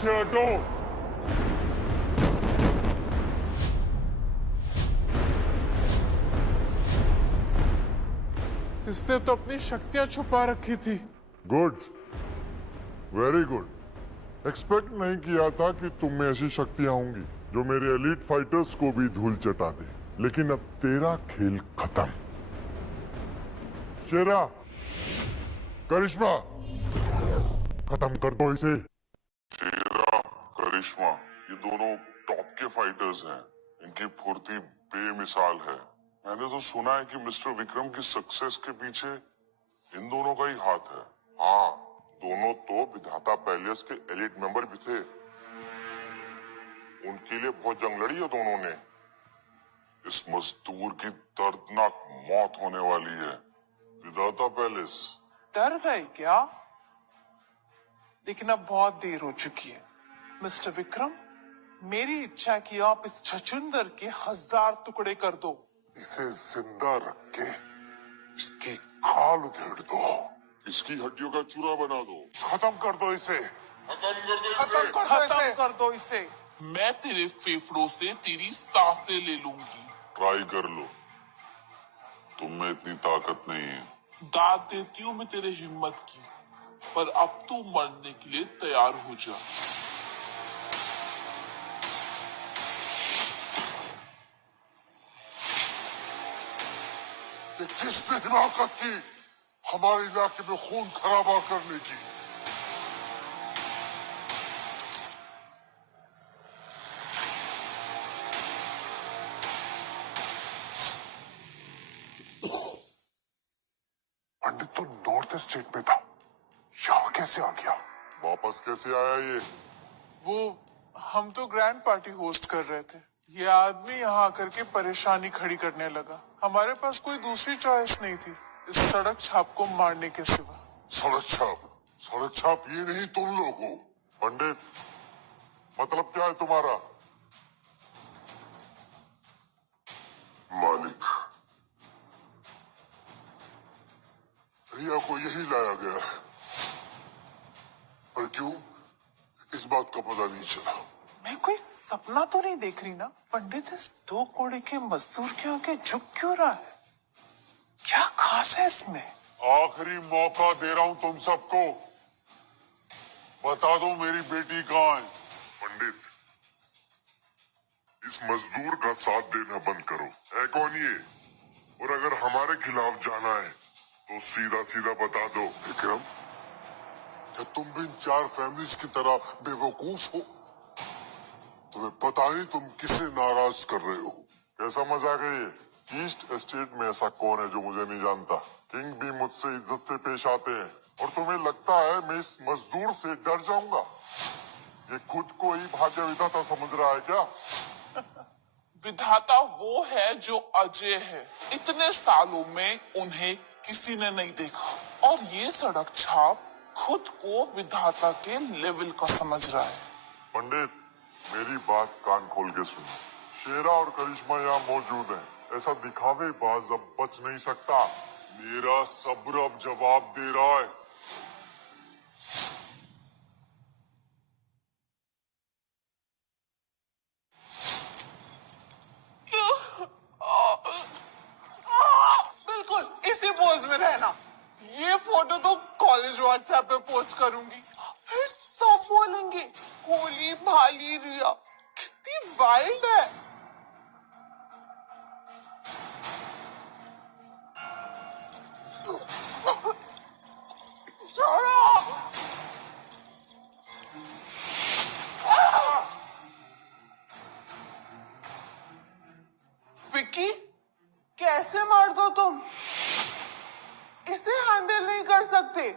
पीछे हटो। इसने तो अपनी शक्तियां छुपा रखी थी। Good, very good. एक्सपेक्ट नहीं किया था कि तुम में ऐसी शक्तियां होंगी जो मेरे एलीट फाइटर्स को भी धूल चटा दे। लेकिन अब तेरा खेल खत्म। शेरा, करिश्मा, खत्म कर दो इसे। शेरा, करिश्मा, ये दोनों टॉप के फाइटर्स हैं। इनकी फुर्ती बेमिसाल है। मैंने तो सुना है कि मिस्टर विक्रम की सक्सेस के पीछे इन दोनों का ही हाथ है। हाँ, दोनों तो विधाता पैलेस के एलिट मेंबर भी थे। उनके लिए बहुत जंग लड़ी है दोनों ने। इस मजदूर की दर्दनाक मौत होने वाली है। विधाता पैलेस डर गए क्या? लेकिन अब बहुत देर हो चुकी है। मिस्टर विक्रम, मेरी इच्छा है कि आप इस छछूंदर के 1000 टुकड़े कर दो। इसे जिंदा रख के इसकी खाल उधेड़ दो, इसकी हड्डियों का चूरा बना दो, खत्म कर दो इसे, खत्म कर दो इसे, खत्म कर दो इसे। मैं तेरे फेफड़ों से तेरी सांसें ले लूंगी। ट्राई कर लो, तुम में इतनी ताकत नहीं है। दाद देती हूँ मैं तेरे हिम्मत की, पर अब तू मरने के लिए तैयार हो जा। किसने हिमाकत की हमारे इलाके में खून खराबा करने की? पंडित तो नॉर्थ स्टेट में था, यहाँ कैसे आ गया? वापस कैसे आया ये? वो हम तो ग्रैंड पार्टी होस्ट कर रहे थे। ये आदमी यहाँ आकर के परेशानी खड़ी करने लगा। हमारे पास कोई दूसरी चॉइस नहीं थी इस सड़क छाप को मारने के सिवा। सड़क छाप? सड़क छाप ये नहीं तुम लोग हो। पंडित, मतलब क्या है तुम्हारा? मालिक, रिया को यही लाया गया है, पर क्यों इस बात का पता नहीं चला। मैं कोई सपना तो नहीं देख रही ना? पंडित इस 2 कौड़े के मजदूर के आगे झुक क्यों रहा है? क्या खास है इसमें? आखिरी मौका दे रहा हूं तुम सबको, बता दो मेरी बेटी कहाँ है। पंडित, इस मजदूर का साथ देना बंद करो। है कौन ये? और अगर हमारे खिलाफ जाना है तो सीधा सीधा बता दो। विक्रम, क्या तुम भी इन 4 फैमिलीज की तरह बेवकूफ हो? तुम्हें पता नहीं तुम किसे नाराज कर रहे हो। कैसा मजाक है ये? ईस्ट एस्टेट में ऐसा कौन है जो मुझे नहीं जानता? किंग भी मुझसे इज्जत से पेश आते हैं, और तुम्हें लगता है मैं इस मजदूर से डर जाऊंगा? ये खुद को ही भाग्य विधाता समझ रहा है क्या? विधाता वो है जो अजय है। इतने सालों में उन्हें किसी ने नहीं देखा, और ये सड़क छाप खुद को विधाता के लेवल का समझ रहा है। पंडित, मेरी बात कान खोल के सुनो। शेरा और करिश्मा यहाँ मौजूद हैं। ऐसा दिखावेबाज अब बच नहीं सकता। मेरा सब्र अब जवाब दे रहा है। बिल्कुल इसी पोज में रहना। ये फोटो तो कॉलेज व्हाट्सएप पे पोस्ट करूंगी, फिर सब बोलेंगे होली भाली रिया कितनी वाइल्ड है। विक्की, कैसे मार दो तुम? इसे हैंडल नहीं कर सकते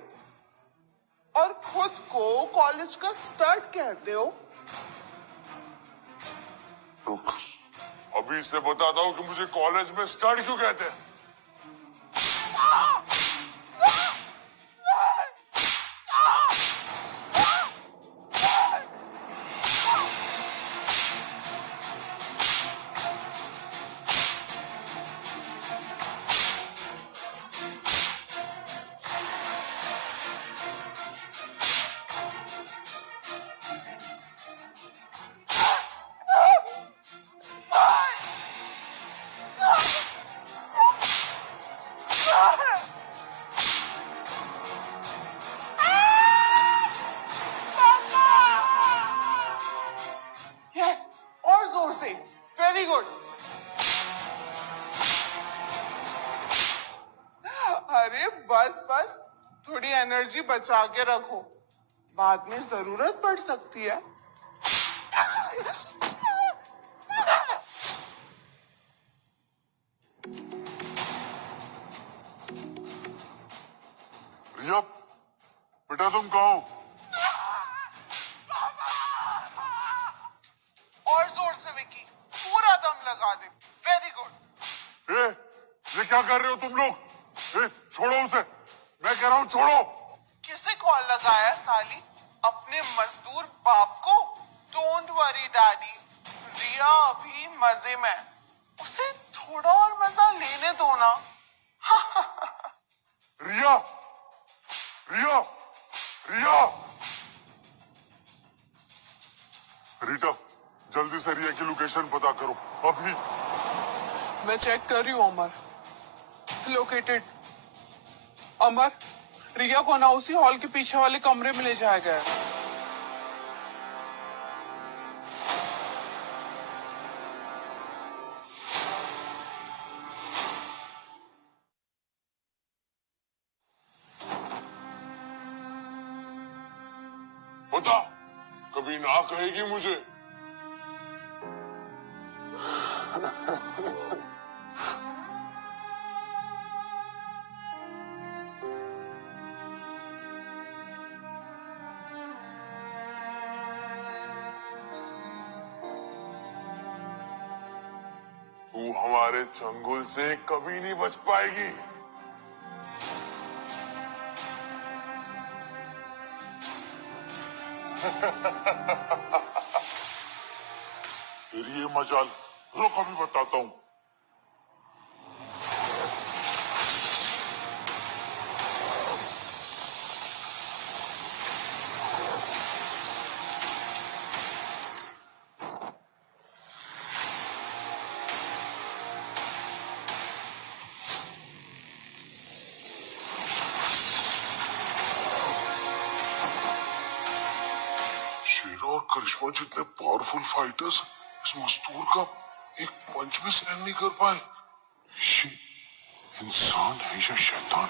और खुद को कॉलेज का स्टड कहते हो? रुक, अभी से बताता हूँ कि मुझे कॉलेज में स्टड क्यों कहते हैं। बचा के रखो, बाद में जरूरत पड़ सकती है। रिया, बेटा तुम कहाँ हो? और जोर से विकी, पूरा दम लगा दे। Very good. ये क्या कर रहे हो तुम लोग? छोड़ो उसे, मैं कह रहा हूँ छोड़ो। किसे कॉल लगाया साली? अपने मजदूर बाप को? डोंट वरी डैडी, रिया अभी मजे में, उसे थोड़ा और मजा लेने दो ना। रिया, रिया, रिया, रीटा, जल्दी से रिया की लोकेशन पता करो अभी। मैं चेक कर रही हूँ अमर। लोकेटेड। अमर, रिया को ना उसी हॉल के पीछे वाले कमरे में ले जाया गया है। बता, कभी ना कहेगी मुझे? तू हमारे चंगुल से कभी नहीं बच पाएगी। तेरी ये मजाल, रुक अभी बताता हूँ। शेरा और करिश्मा जितने पावरफुल फाइटर्स इस मस्तूर का एक पंच भी सहन नहीं कर पाए। ये इंसान है या शैतान?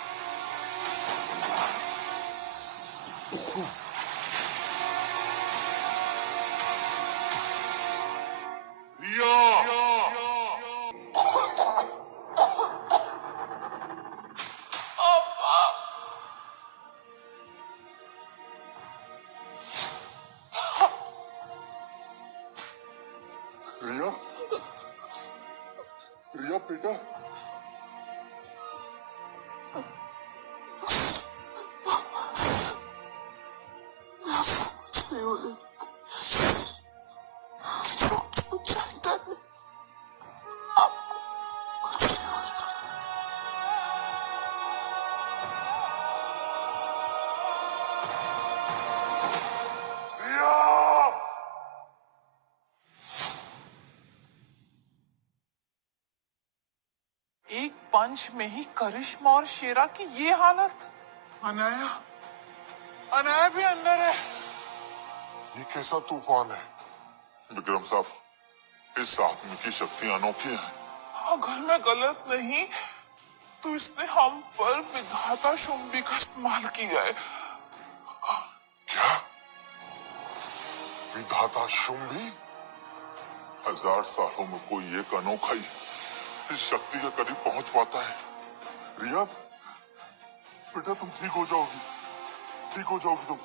रिया, रिया बेटा, एक पंच में ही करिश्मा और शेरा की ये हालत। अनाया, अनाया भी अंदर है। ये कैसा तूफान है? विक्रम साहब, इस आदमी की शक्तियां अनोखी हैं। अगर मैं गलत नहीं तो इसने हम पर विधाता शुंभी का इस्तेमाल किया है। क्या? विधाता शुंभी? 1000 सालों में कोई एक अनोखा ही इस शक्ति के करीब पहुंच पाता है। रिया, बेटा तुम ठीक हो जाओगी, ठीक हो जाओगी तुम।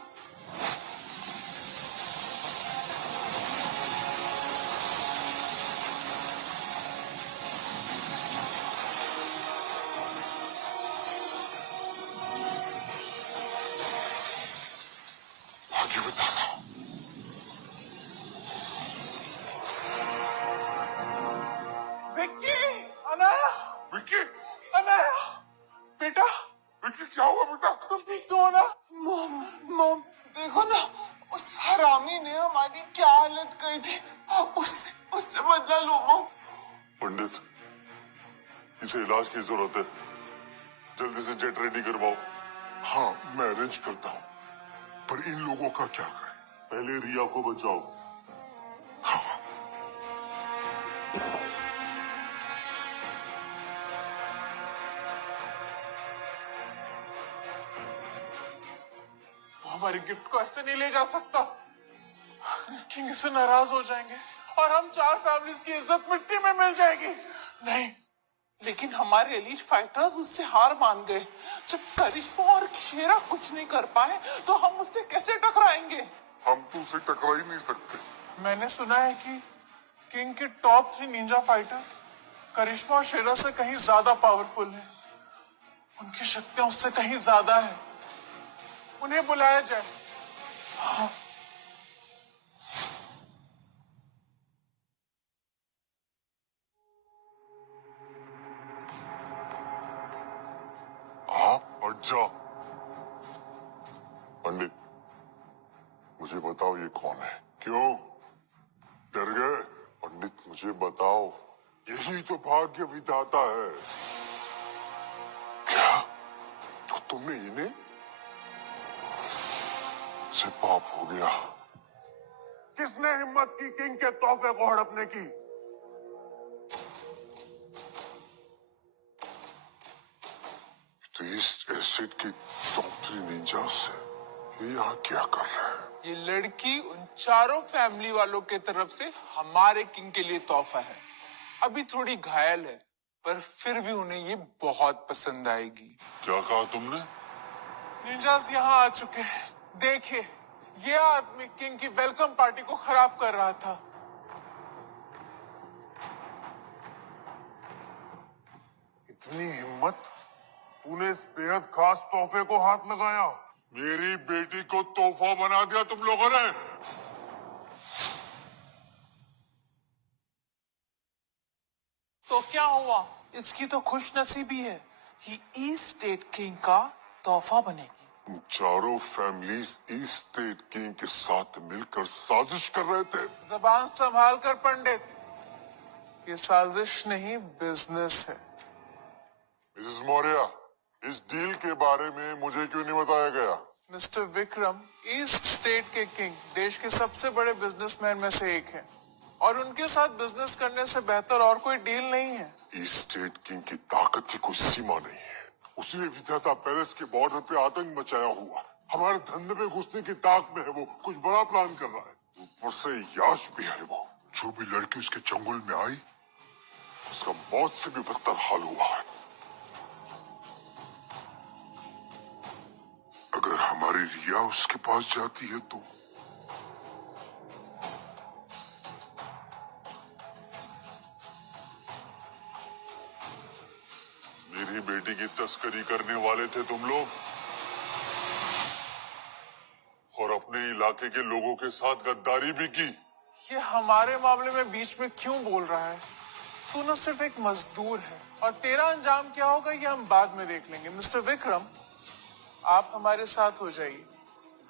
आगे बताना। विक्की, अनाया, विक्की, अनाया, बेटा, विक्की क्या हुआ बेटा? तुम ठीक तो हो ना? मॉम, मॉम, देखो ना, उस हरामी ने हमारी क्या हालत कर दी। उससे उससे बदला लो मॉम। पंडित, इसे इलाज की जरूरत है, जल्दी से जेट रेडी करवाओ। हाँ, मैं अरेंज करता हूँ, पर इन लोगों का क्या करें? पहले रिया को बचाओ। हाँ। हमारी गिफ्ट को ऐसे नहीं ले जा सकता। किंग से नाराज हो जाएंगे और हम 4 फैमिलीज की इज्जत मिट्टी में मिल जाएगी। नहीं, लेकिन हमारे एलीट फाइटर्स उससे हार मान गए। जब करिश्मा और शेरा कुछ नहीं कर पाए तो हम उससे कैसे टकराएंगे? हम तो उसे टकरा ही नहीं सकते। मैंने सुना है कि किंग के टॉप 3 निंजा फाइटर करिश्मा और शेरा से कहीं ज्यादा पावरफुल है। उनकी शक्तियां उससे कहीं ज्यादा है। उन्हें बुलाया जाए। हाँ। आप हट जाओ। पंडित, मुझे बताओ ये कौन है? क्यों डर गए? पंडित मुझे बताओ, यही तो भाग्य विधाता है। क्या? तो तुमने इन्हें? से पाप हो गया। किसने हिम्मत की किंग के तोहफे को हड़पने की? तो ईस्ट एसिड की डॉक्टरी निंजा से ये यहाँ क्या कर रहा है? ये लड़की उन चारों फैमिली वालों के तरफ से हमारे किंग के लिए तोहफा है। अभी थोड़ी घायल है, पर फिर भी उन्हें ये बहुत पसंद आएगी। क्या कहा तुमने? निंजास यहाँ आ चुके हैं। देखिए, ये आदमी किंग की वेलकम पार्टी को खराब कर रहा था। इतनी हिम्मत? तूने इस बेहद खास तोहफे को हाथ लगाया? मेरी बेटी को तोहफा बना दिया तुम लोगों ने। तो क्या हुआ? इसकी तो खुशनसीबी है। ये ईस्ट स्टेट किंग का तोहफा बनेगी। चारों फैमिलीज ईस्ट स्टेट किंग के साथ मिलकर साजिश कर रहे थे। जबान संभाल कर पंडित, ये साजिश नहीं बिजनेस है। मिसेस मौर्य, इस डील के बारे में मुझे क्यों नहीं बताया गया? मिस्टर विक्रम, ईस्ट स्टेट के किंग देश के सबसे बड़े बिजनेसमैन में से एक हैं और उनके साथ बिजनेस करने से बेहतर और कोई डील नहीं है। ईस्ट स्टेट किंग की ताकत की कोई सीमा नहीं है। उसने विधाता पैलेस के बॉर्डर पे आतंक मचाया हुआ, हमारे धंधे में घुसने की ताक में है। वो कुछ बड़ा प्लान कर रहा है। ऊपर से याश भी है। वो जो भी लड़की उसके चंगुल में आई, उसका मौत से भी बदतर हाल हुआ है। अगर हमारी रिया उसके पास जाती है तो मेरी बेटी की तस्करी करने वाले थे तुम लोग, और अपने इलाके के लोगों के साथ गद्दारी भी की। ये हमारे मामले में बीच में क्यों बोल रहा है? तू न सिर्फ एक मजदूर है और तेरा अंजाम क्या होगा ये हम बाद में देख लेंगे। मिस्टर विक्रम, आप हमारे साथ हो जाइए,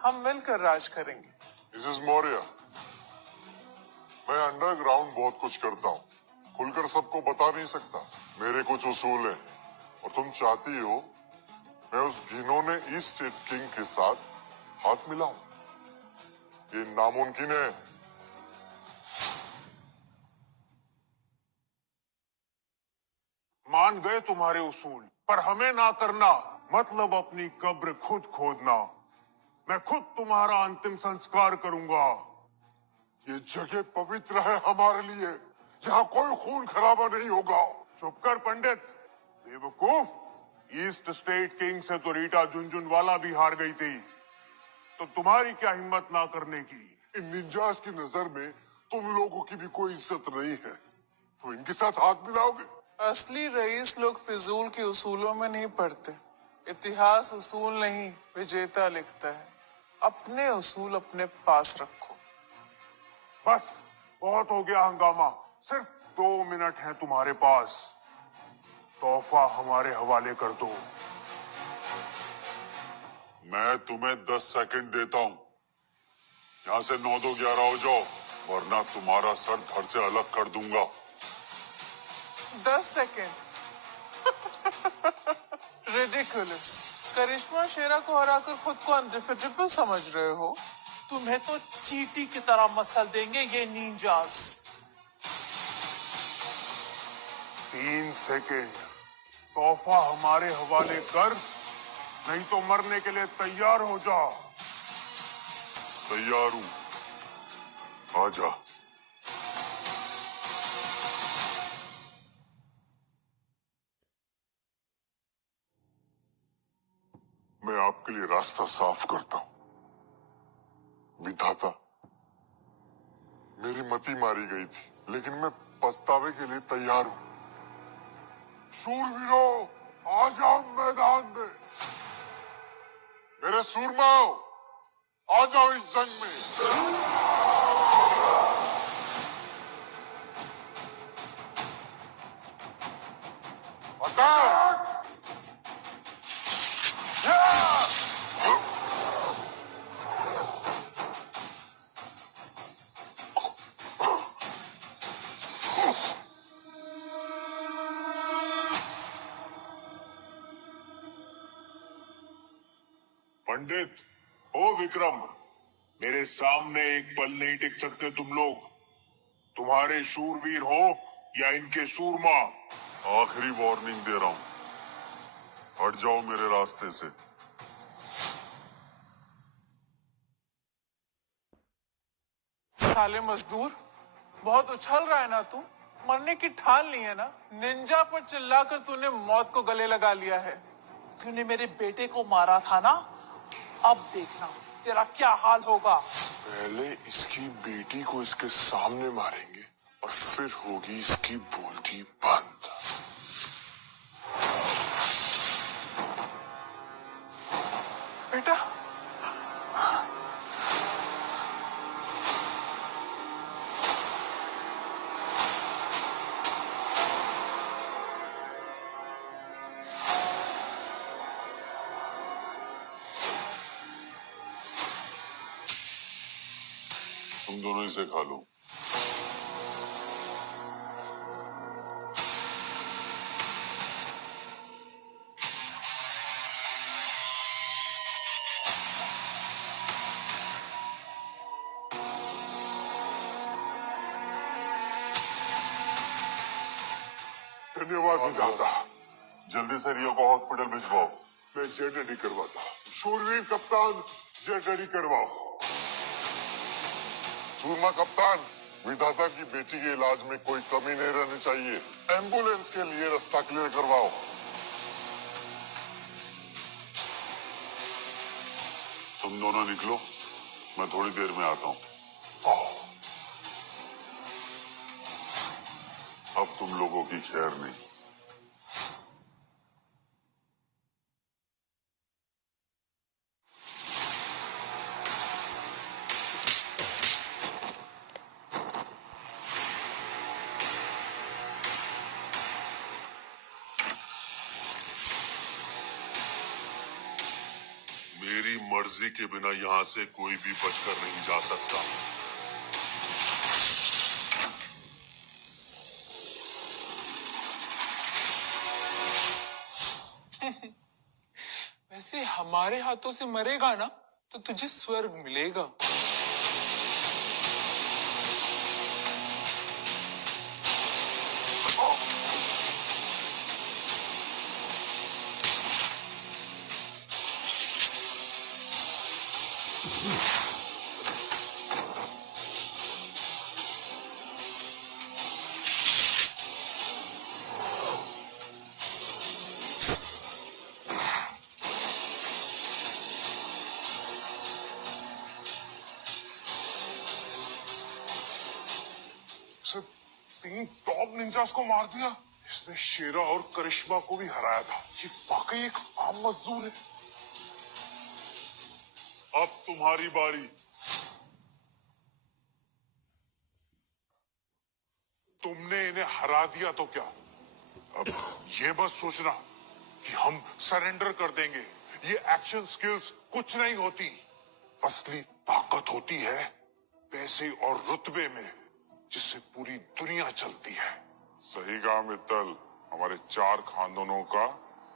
हम मिलकर राज करेंगे। मिसेस मौर्य, मैं अंडरग्राउंड बहुत कुछ करता हूँ, खुलकर सबको बता नहीं सकता। मेरे कुछ उसूल हैं और तुम चाहती हो मैं उस घिनौने ईस्ट स्टेट किंग के साथ हाथ मिलाऊं? ये नामुमकिन है। मान गए तुम्हारे उसूल, पर हमें ना करना मतलब अपनी कब्र खुद खोदना। मैं खुद तुम्हारा अंतिम संस्कार करूंगा। ये जगह पवित्र है हमारे लिए, यहाँ कोई खून खराबा नहीं होगा। चुप कर पंडित, बेवकूफ। ईस्ट स्टेट किंग से तो रीटा झुनझुनवाला भी हार गई थी, तो तुम्हारी क्या हिम्मत ना करने की? इन निंजास की नजर में तुम लोगों की भी कोई इज्जत नहीं है, तो इनके साथ हाथ मिलाओगे? असली रईस लोग फिजूल के उसूलों में नहीं पढ़ते। इतिहास उसूल नहीं, विजेता लिखता है। अपने उसूल अपने पास रखो। बस, बहुत हो गया हंगामा। सिर्फ 2 मिनट है तुम्हारे पास। तोहफा हमारे हवाले कर दो। मैं तुम्हें 10 सेकंड देता हूँ। यहाँ से 9 2 11 हो जाओ, वरना तुम्हारा सर धड़ से अलग कर दूंगा। 10 सेकेंड? रिडिकुलस। करिश्मा शेरा को हराकर खुद को अनडिफिटेबल समझ रहे हो? तुम्हें तो चींटी की तरह मसल देंगे ये निंजास। 3 सेकंड। तोहफा हमारे हवाले कर, नहीं तो मरने के लिए तैयार हो जाओ। तैयार हूं, आजा। मैं आपके लिए रास्ता साफ करता हूं। विधाता, मेरी मति मारी गई थी, लेकिन मैं पछतावे के लिए तैयार हूं। शूरवीरों, आ जाओ मैदान में। मेरे सूरमाओं, आ जाओ इस जंग में। अटैक! पंडित, ओ विक्रम, मेरे सामने एक पल नहीं टिक सकते तुम लोग। तुम्हारे शूरवीर हो या इनके सूरमा। आखिरी वार्निंग दे रहा हूं, हट जाओ मेरे रास्ते से। साले मजदूर, बहुत उछल रहा है ना तू? मरने की ठान ली है ना? निंजा पर चिल्लाकर तूने मौत को गले लगा लिया है। तूने मेरे बेटे को मारा था ना, अब देखना तेरा क्या हाल होगा। पहले इसकी बेटी को इसके सामने मारेंगे और फिर होगी इसकी बोलती बंद। बेटा, तुम दोनों इसे खा लो। धन्यवाद विधाता। जल्दी से रियो को हॉस्पिटल भिजवाओ। मैं जेट रेडी करवाता। शूरवीर कप्तान, जेट रेडी करवाओ। सूरमा कप्तान, विधाता की बेटी के इलाज में कोई कमी नहीं रहनी चाहिए। एम्बुलेंस के लिए रास्ता क्लियर करवाओ। तुम दोनों निकलो, मैं थोड़ी देर में आता हूं। अब तुम लोगों की खैर नहीं। मेरी मर्जी के बिना यहां से कोई भी बचकर नहीं जा सकता। वैसे हमारे हाथों से मरेगा ना तो तुझे स्वर्ग मिलेगा। तीन टॉप निंजास को मार दिया। इसने शेरा और करिश्मा को भी हराया था। ये वाकई एक आम मजदूर है। अब तुम्हारी बारी। तुमने इन्हें हरा दिया तो क्या, अब ये मत सोचना कि हम सरेंडर कर देंगे। ये एक्शन स्किल्स कुछ नहीं होती। असली ताकत होती है पैसे और रुतबे में, जिससे पूरी दुनिया चलती है। सही कहा मित्तल, हमारे 4 खानदानों का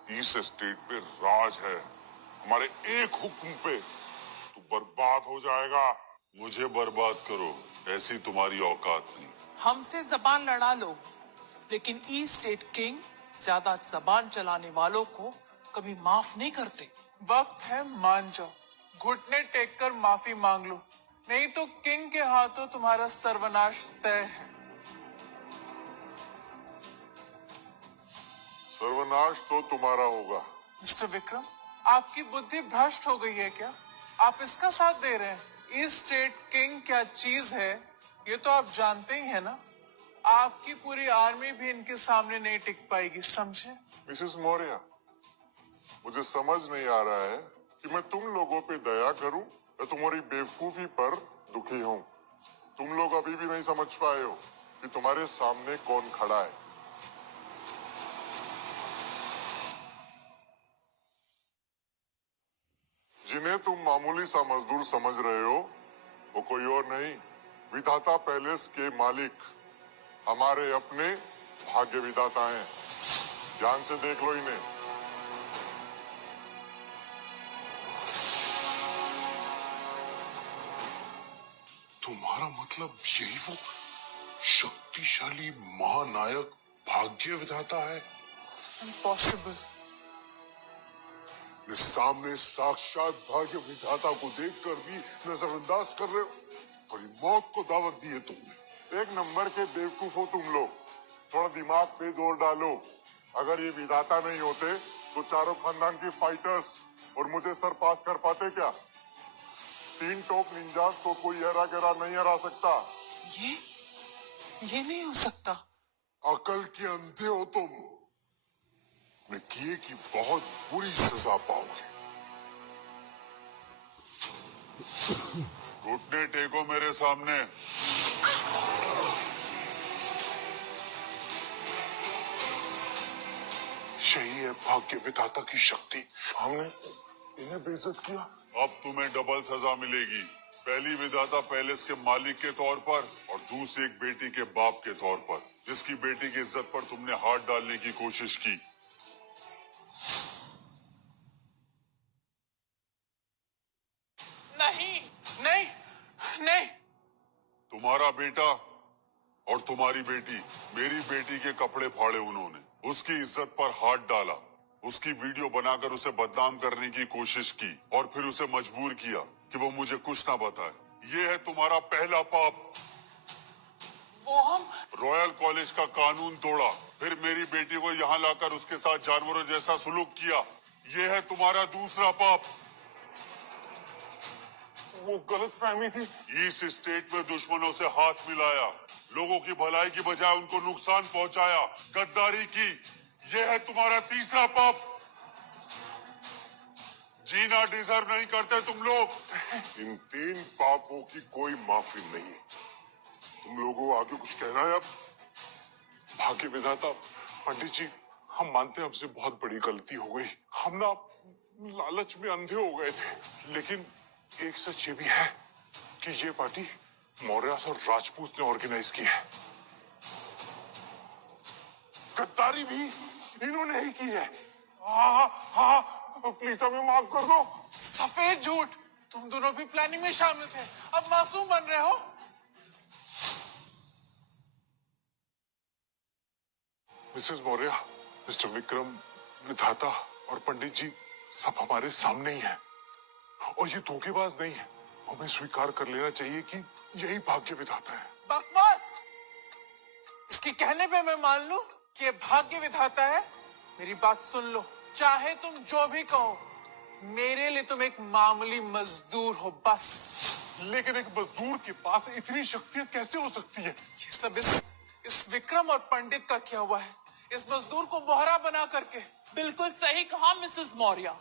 इस स्टेट पे राज है। हमारे एक हुक्म पे तू बर्बाद हो जाएगा। मुझे बर्बाद करो, ऐसी तुम्हारी औकात नहीं। हमसे जबान लड़ा लो, लेकिन ई स्टेट किंग ज्यादा जबान चलाने वालों को कभी माफ नहीं करते। वक्त है मान जाओ, घुटने टेक कर माफी मांग लो। नहीं तो किंग के हाथों तुम्हारा सर्वनाश तय है। सर्वनाश तो तुम्हारा होगा। मिस्टर विक्रम, आपकी बुद्धि भ्रष्ट हो गई है क्या? आप इसका साथ दे रहे हैं? ईस्ट स्टेट किंग क्या चीज है ये तो आप जानते ही है ना। आपकी पूरी आर्मी भी इनके सामने नहीं टिक पाएगी, समझे? मिसेस मौर्य, मुझे समझ नहीं आ रहा है कि मैं तुम लोगों पे दया करूं या तुम्हारी बेवकूफी पर दुखी हूं। तुम लोग अभी भी नहीं समझ पाए हो कि तुम्हारे सामने कौन खड़ा है। जिन्हें तुम मामूली सा मजदूर समझ रहे हो वो कोई और नहीं, विधाता पैलेस के मालिक, हमारे अपने भाग्य विधाता हैं। ध्यान से देख लो इन्हें। तुम्हारा मतलब यही वो शक्तिशाली महानायक भाग्य विधाता है? इम्पॉसिबल। सामने साक्षात भाग्य विधाता को देखकर भी नजरअंदाज कर रहे हो। बड़ी मौत को दावत दी है तुमने। एक नंबर के बेवकूफ हो तुम लोग। थोड़ा दिमाग पे जोर डालो। अगर ये विधाता नहीं होते तो चारों खानदान के फाइटर्स और मुझे सर पास कर पाते क्या? 3 टॉप निंजास को कोई हरा गरा नहीं हरा सकता। ये नहीं हो सकता। अकल के अंधे हो तुम। मैं किए की बहुत बुरी सजा पाओगे। घुटने टेको मेरे सामने। यही है भाग्य विधाता की शक्ति। हमने इन्हें बेइज्जत किया। अब तुम्हें डबल सजा मिलेगी। पहली विधाता पैलेस के मालिक के तौर पर और दूसरी एक बेटी के बाप के तौर पर, जिसकी बेटी की इज्जत पर तुमने हाथ डालने की कोशिश की। नहीं नहीं नहीं। तुम्हारा बेटा और तुम्हारी बेटी, मेरी बेटी के कपड़े फाड़े उन्होंने, उसकी इज्जत पर हाथ डाला, उसकी वीडियो बनाकर उसे बदनाम करने की कोशिश की और फिर उसे मजबूर किया कि वो मुझे कुछ ना बताए। ये है तुम्हारा पहला पाप। वो हम रॉयल कॉलेज का कानून तोड़ा, फिर मेरी बेटी को यहाँ लाकर उसके साथ जानवरों जैसा सुलूक किया। ये है तुम्हारा दूसरा पाप। वो गलत फहमी थी। ईस्ट स्टेट में दुश्मनों से हाथ मिलाया, लोगों की भलाई की बजाय उनको नुकसान पहुंचाया, गद्दारी की। यह है तुम्हारा तीसरा पाप। जीना डिजर्व नहीं करते तुम लोग। इन 3 पापों की कोई माफी नहीं। तुम लोगों को आगे कुछ कहना है? अब भाग्य विधाता, पंडित जी, हम मानते हैं हमसे बहुत बड़ी गलती हो गई। हम ना लालच में अंधे हो गए थे। लेकिन एक सच ये भी है कि ये पार्टी मौर्यास और राजपूत ने ऑर्गेनाइज की है। गद्दारी भी इन्होंने ही की है। हाँ हाँ, प्लीज हमें माफ कर दो। सफेद झूठ। तुम दोनों भी प्लानिंग में शामिल थे, अब मासूम बन रहे हो। मिसेस मौर्य, मिस्टर विक्रम, विधाता और पंडित जी सब हमारे सामने ही हैं। और ये धोखेबाज नहीं है। हमें स्वीकार कर लेना चाहिए कि यही भाग्य विधाता है। बकवास। इसके कहने पे मैं मान लूं कि ये भाग्य विधाता है। मेरी बात सुन लो, चाहे तुम जो भी कहो, मेरे लिए तुम एक मामूली मजदूर हो बस। लेकिन एक मजदूर के पास इतनी शक्तियां कैसे हो सकती है? ये सब इस विक्रम और पंडित का किया हुआ है, इस मजदूर को बोहरा बना करके। बिल्कुल सही कहा मिसेस मौर्य।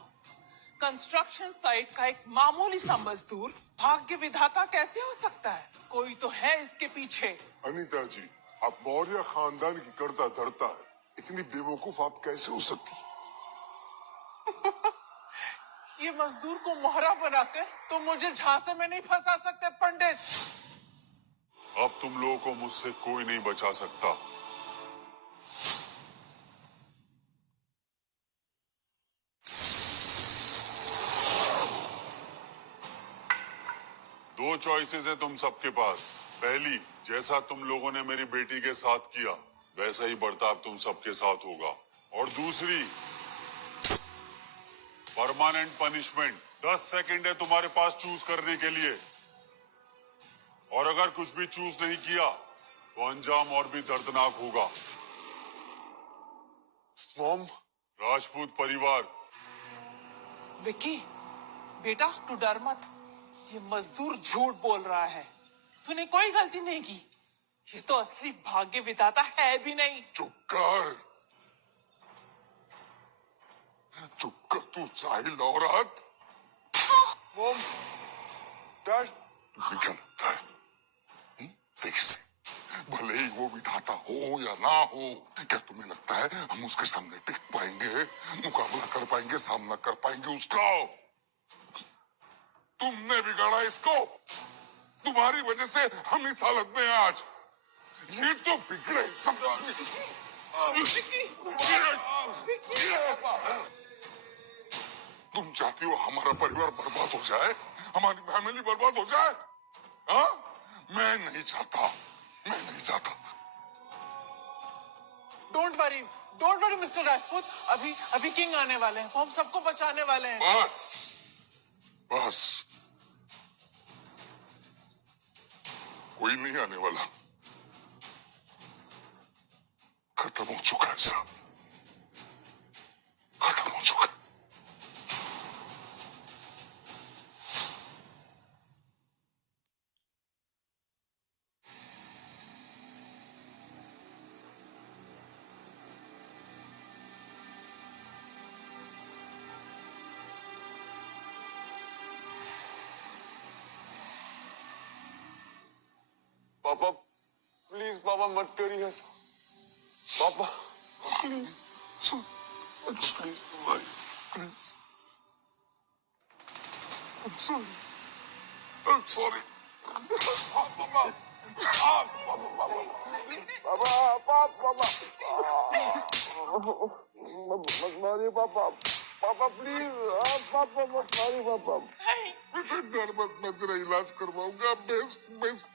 कंस्ट्रक्शन साइट का एक मामूली सा मजदूर भाग्य विधाता कैसे हो सकता है? कोई तो है इसके पीछे। अनीता जी, आप मौर्य खानदान की करता धरता है, इतनी बेवकूफ आप कैसे हो सकती? ये मजदूर को मोहरा बनाकर तुम मुझे झांसे में नहीं फंसा सकते पंडित। अब तुम लोगों को मुझसे कोई नहीं बचा सकता। दो चॉइसेस है तुम सबके पास। पहली, जैसा तुम लोगों ने मेरी बेटी के साथ किया वैसा ही बर्ताव तुम सबके साथ होगा। और दूसरी, परमानेंट पनिशमेंट। 10 सेकंड है तुम्हारे पास चूज करने के लिए। और अगर कुछ भी चूज नहीं किया तो अंजाम और भी दर्दनाक होगा। मॉम, राजपूत परिवार। विक्की, बेटा तू डर मत। ये मजदूर झूठ बोल रहा है। तूने कोई गलती नहीं की। ये तो असली भाग्य विधाता है भी नहीं। चुप कर, चुप कर तू जाहिल औरत। मॉम, डैड, तुझे क्या लगता है? देख से, भले ही वो विधाता हो या ना हो, क्या तुम्हें लगता है हम उसके सामने टिक पाएंगे, मुकाबला कर पाएंगे, सामना कर पाएंगे उसका? तुमने बिगाड़ा इसको। तुम्हारी वजह से हम इस हालत में हैं आज। ये तो बिगड़े सब। तुम चाहती हो हमारा परिवार बर्बाद हो जाए, हमारी फैमिली बर्बाद हो जाए? हाँ? मैं नहीं चाहता, मैं नहीं चाहता। Don't worry mister Rajput. अभी किंग आने वाले हैं। वो हम सबको बचाने वाले हैं। बस, बस, कोई नहीं आने वाला। खत्म हो चुका है सब, खत्म हो चुका है। पापा प्लीज, पापा मत करिए ऐसा। पापा प्लीज, प्लीज भाई, please. I'm sorry, I'm sorry। पापा, मत मारिए पापा, पापा प्लीज, पापा मत मारिए पापा। डर मत, मैं तेरा इलाज करवाऊंगा, बेस्ट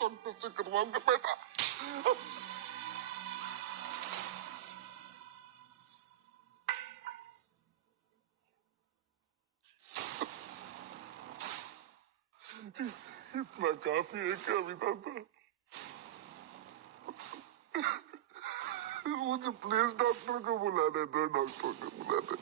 डॉक्टर से करवाऊंगा बेटा। इतना काफी है क्या विधाता? मुझे प्लीज डॉक्टर को बुलाने दो, डॉक्टर को बुलाने दो।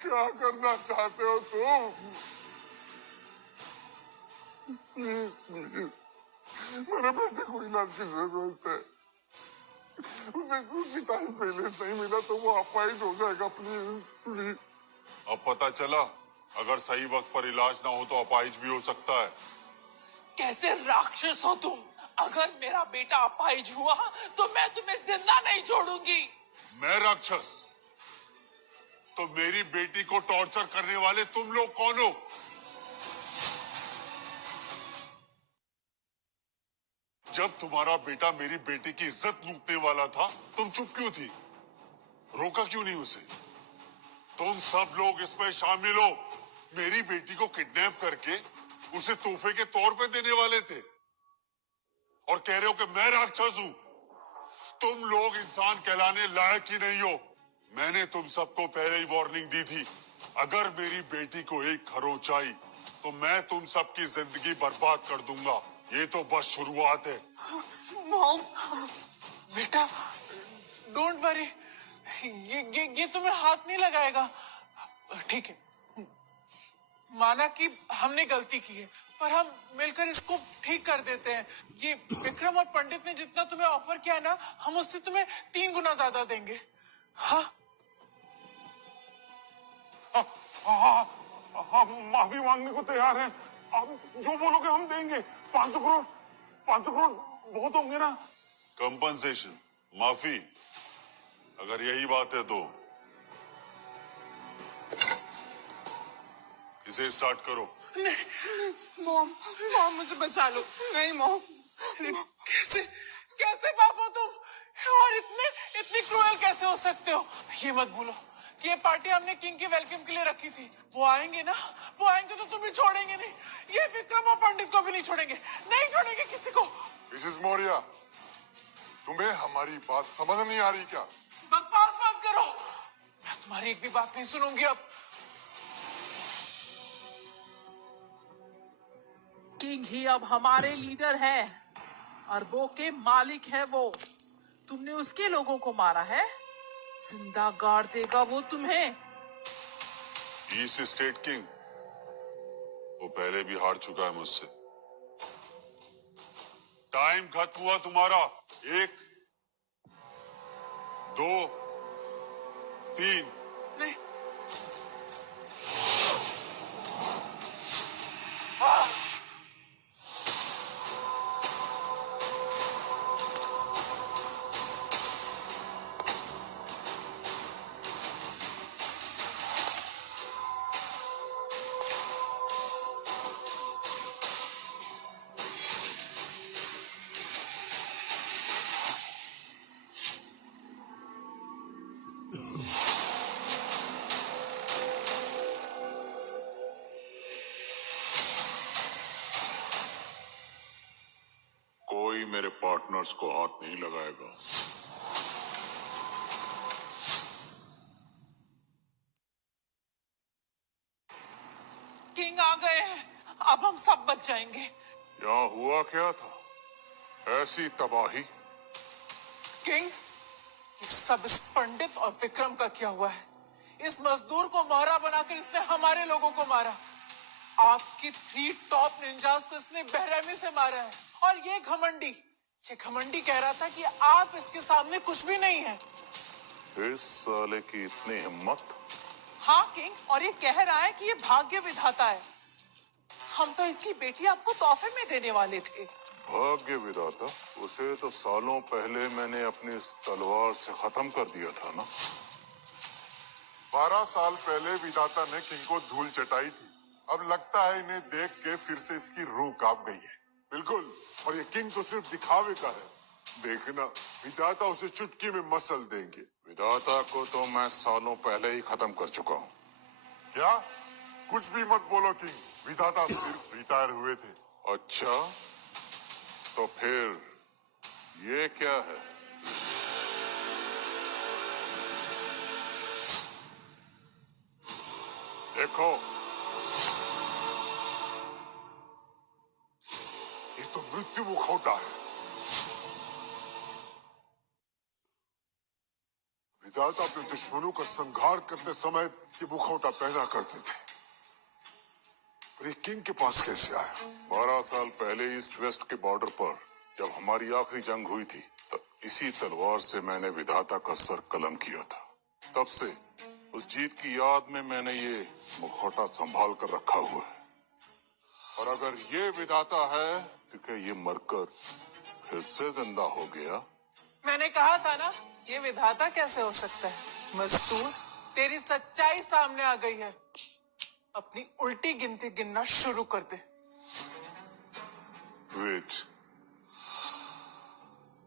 क्या करना चाहते हो तुम? प्लीज, प्लीज, मेरे बेटे को इलाज की जरूरत है। उसे उसी टाइम पे इलाज नहीं मिला तो वो अपाहिज हो जाएगा। Please, please. अब पता चला, अगर सही वक्त पर इलाज ना हो तो अपाहिज भी हो सकता है। कैसे राक्षस हो तुम? अगर मेरा बेटा अपाहिज हुआ तो मैं तुम्हें जिंदा नहीं छोड़ूंगी। मैं राक्षस? तो मेरी बेटी को टॉर्चर करने वाले तुम लोग कौन हो? जब तुम्हारा बेटा मेरी बेटी की इज्जत लूटने वाला था, तुम चुप क्यों थी? रोका क्यों नहीं उसे? तुम सब लोग इसमें शामिल हो। मेरी बेटी को किडनैप करके उसे तोहफे के तौर पे देने वाले थे और कह रहे हो कि मैं राक्षस हूं। तुम लोग इंसान कहलाने लायक ही नहीं हो। मैंने तुम सबको पहले ही वार्निंग दी थी, अगर मेरी बेटी को एक खरोच आई तो मैं तुम सबकी जिंदगी बर्बाद कर दूंगा। ये तो बस शुरुआत है। मॉम, बेटा डोंट वरी, ये तुम्हें हाथ नहीं लगाएगा। ठीक है, माना कि हमने गलती की है, पर हम मिलकर इसको ठीक कर देते हैं। ये विक्रम और पंडित ने जितना तुम्हें ऑफर किया है ना, हम उससे तुम्हें 3 गुना ज्यादा देंगे। हाँ, हम माफी मांगने को तैयार हैं। आप जो बोलोगे हम देंगे। 500 करोड़, 500 करोड़ बहुत होंगे ना? कंपनसेशन, माफी, अगर यही बात है तो इसे स्टार्ट करो। मॉम, मुझे बचा लो। नहीं मॉम, कैसे पापा तुम? और इतनी क्रूएल कैसे हो सकते हो? ये मत भूलो ये पार्टी हमने किंग के वेलकम के लिए रखी थी। वो आएंगे ना, वो आएंगे तो तुम्हें छोड़ेंगे नहीं। ये विक्रम और पंडित को भी नहीं छोड़ेंगे, नहीं छोड़ेंगे किसी को। मिसेस मौर्य, तुम्हें हमारी बात समझ नहीं आ रही क्या? बकवास मत करो, मैं तुम्हारी एक भी बात नहीं सुनूंगी अब। किंग ही अब हमारे लीडर है, अरबों के मालिक है वो। तुमने उसके लोगों को मारा है, जिंदा गाड़ देगा वो तुम्हें। ईस्ट स्टेट किंग, वो पहले भी हार चुका है मुझसे। टाइम खत्म हुआ तुम्हारा। 1 2 3। नहीं। कोई मेरे पार्टनर्स को हाथ नहीं लगाएगा। किंग आ गए हैं, अब हम सब बच जाएंगे। यहाँ हुआ क्या था? ऐसी तबाही। किंग, ये सब इस पंडित और विक्रम का किया हुआ है। इस मजदूर को मोहरा बनाकर इसने हमारे लोगों को मारा। आपकी 3 टॉप निंजास को इसने बेरहमी से मारा है। और ये घमंडी कह रहा था कि आप इसके सामने कुछ भी नहीं है। इस साले की इतनी हिम्मत। हाँ किंग, और ये कह रहा है कि ये भाग्य विधाता है। हम तो इसकी बेटी आपको तोहफे में देने वाले थे। भाग्य विधाता? उसे तो सालों पहले मैंने अपनी इस तलवार से खत्म कर दिया था ना। 12 साल पहले विधाता ने किंग को धूल चटाई थी। अब लगता है इन्हें देख के फिर से इसकी रूह कांप गई है। बिल्कुल, और ये किंग तो सिर्फ दिखावे का है। देखना, विधाता उसे चुटकी में मसल देंगे। विधाता को तो मैं सालों पहले ही खत्म कर चुका हूँ। क्या? कुछ भी मत बोलो किंग, विधाता सिर्फ रिटायर हुए थे। अच्छा, तो फिर ये क्या है? देखो, ये तो मृत्यु मुखौटा है। विधाता अपने दुश्मनों का संहार करते समय ये मुखौटा पहना करते थे। पर ये किंग के पास कैसे आया? 12 साल पहले ईस्ट वेस्ट के बॉर्डर पर जब हमारी आखिरी जंग हुई थी, तब इसी तलवार से मैंने विधाता का सर कलम किया था। तब से उस जीत की याद में मैंने ये मुखौटा संभाल कर रखा हुआ है। और अगर ये विधाता है तो क्या ये मरकर फिर से जिंदा हो गया? मैंने कहा था ना, ये विधाता कैसे हो सकता है। मजदूर, तेरी सच्चाई सामने आ गई है। अपनी उल्टी गिनती गिनना शुरू कर दे। वेट,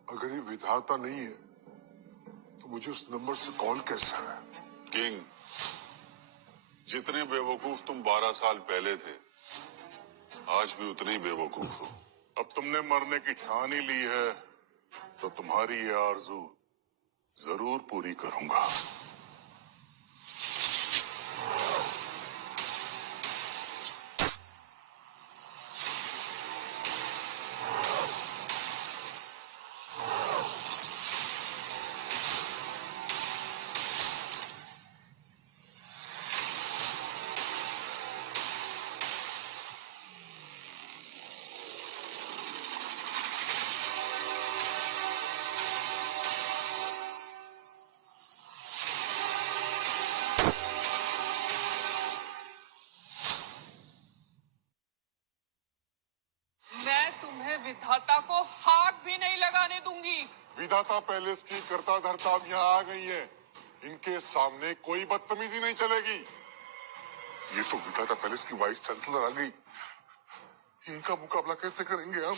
अगर ये विधाता नहीं है तो मुझे उस नंबर से कॉल कैसे आया? किंग, जितने बेवकूफ तुम 12 साल पहले थे, आज भी उतने ही बेवकूफ हो। अब तुमने मरने की ठान ही ली है, तो तुम्हारी ये आरज़ू जरूर पूरी करूंगा। मैं तुम्हें विधाता को हाथ भी नहीं लगाने दूंगी। विधाता पैलेस की करता धरता अब यहाँ आ गई है। इनके सामने कोई बदतमीजी नहीं चलेगी। ये तो विधाता पैलेस की वाइस चांसलर आ गई। इनका मुकाबला कैसे करेंगे हम?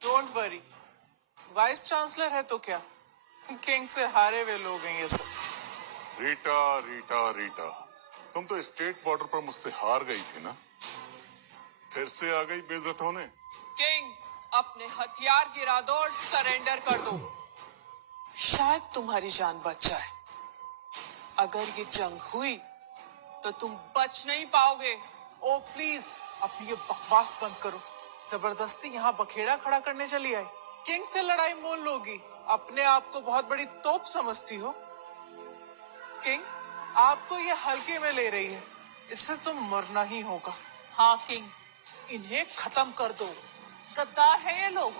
डोंट वरी, वाइस चांसलर है तो क्या, किंग से हारे हुए लोग हैं ये सब। रीटा रीटा रीटा, तुम तो स्टेट बॉर्डर पर मुझसे हार गई थी ना, फिर से आ गई बेइज्जत होने। किंग, अपने हथियार गिरा दो और सरेंडर कर दो। शायद तुम्हारी जान बच जाए। अगर ये जंग हुई तो तुम बच नहीं पाओगे। ओ प्लीज, अपनी ये बकवास बंद करो। जबरदस्ती यहाँ बखेड़ा खड़ा करने चली आई। किंग से लड़ाई मोल लोगी, अपने आप को बहुत बड़ी तोप समझती हो। किंग, आपको ये हल्के में ले रही है, इससे तो मरना ही होगा। हाँ किंग, इन्हें खत्म कर दो। गद्दार है ये लोग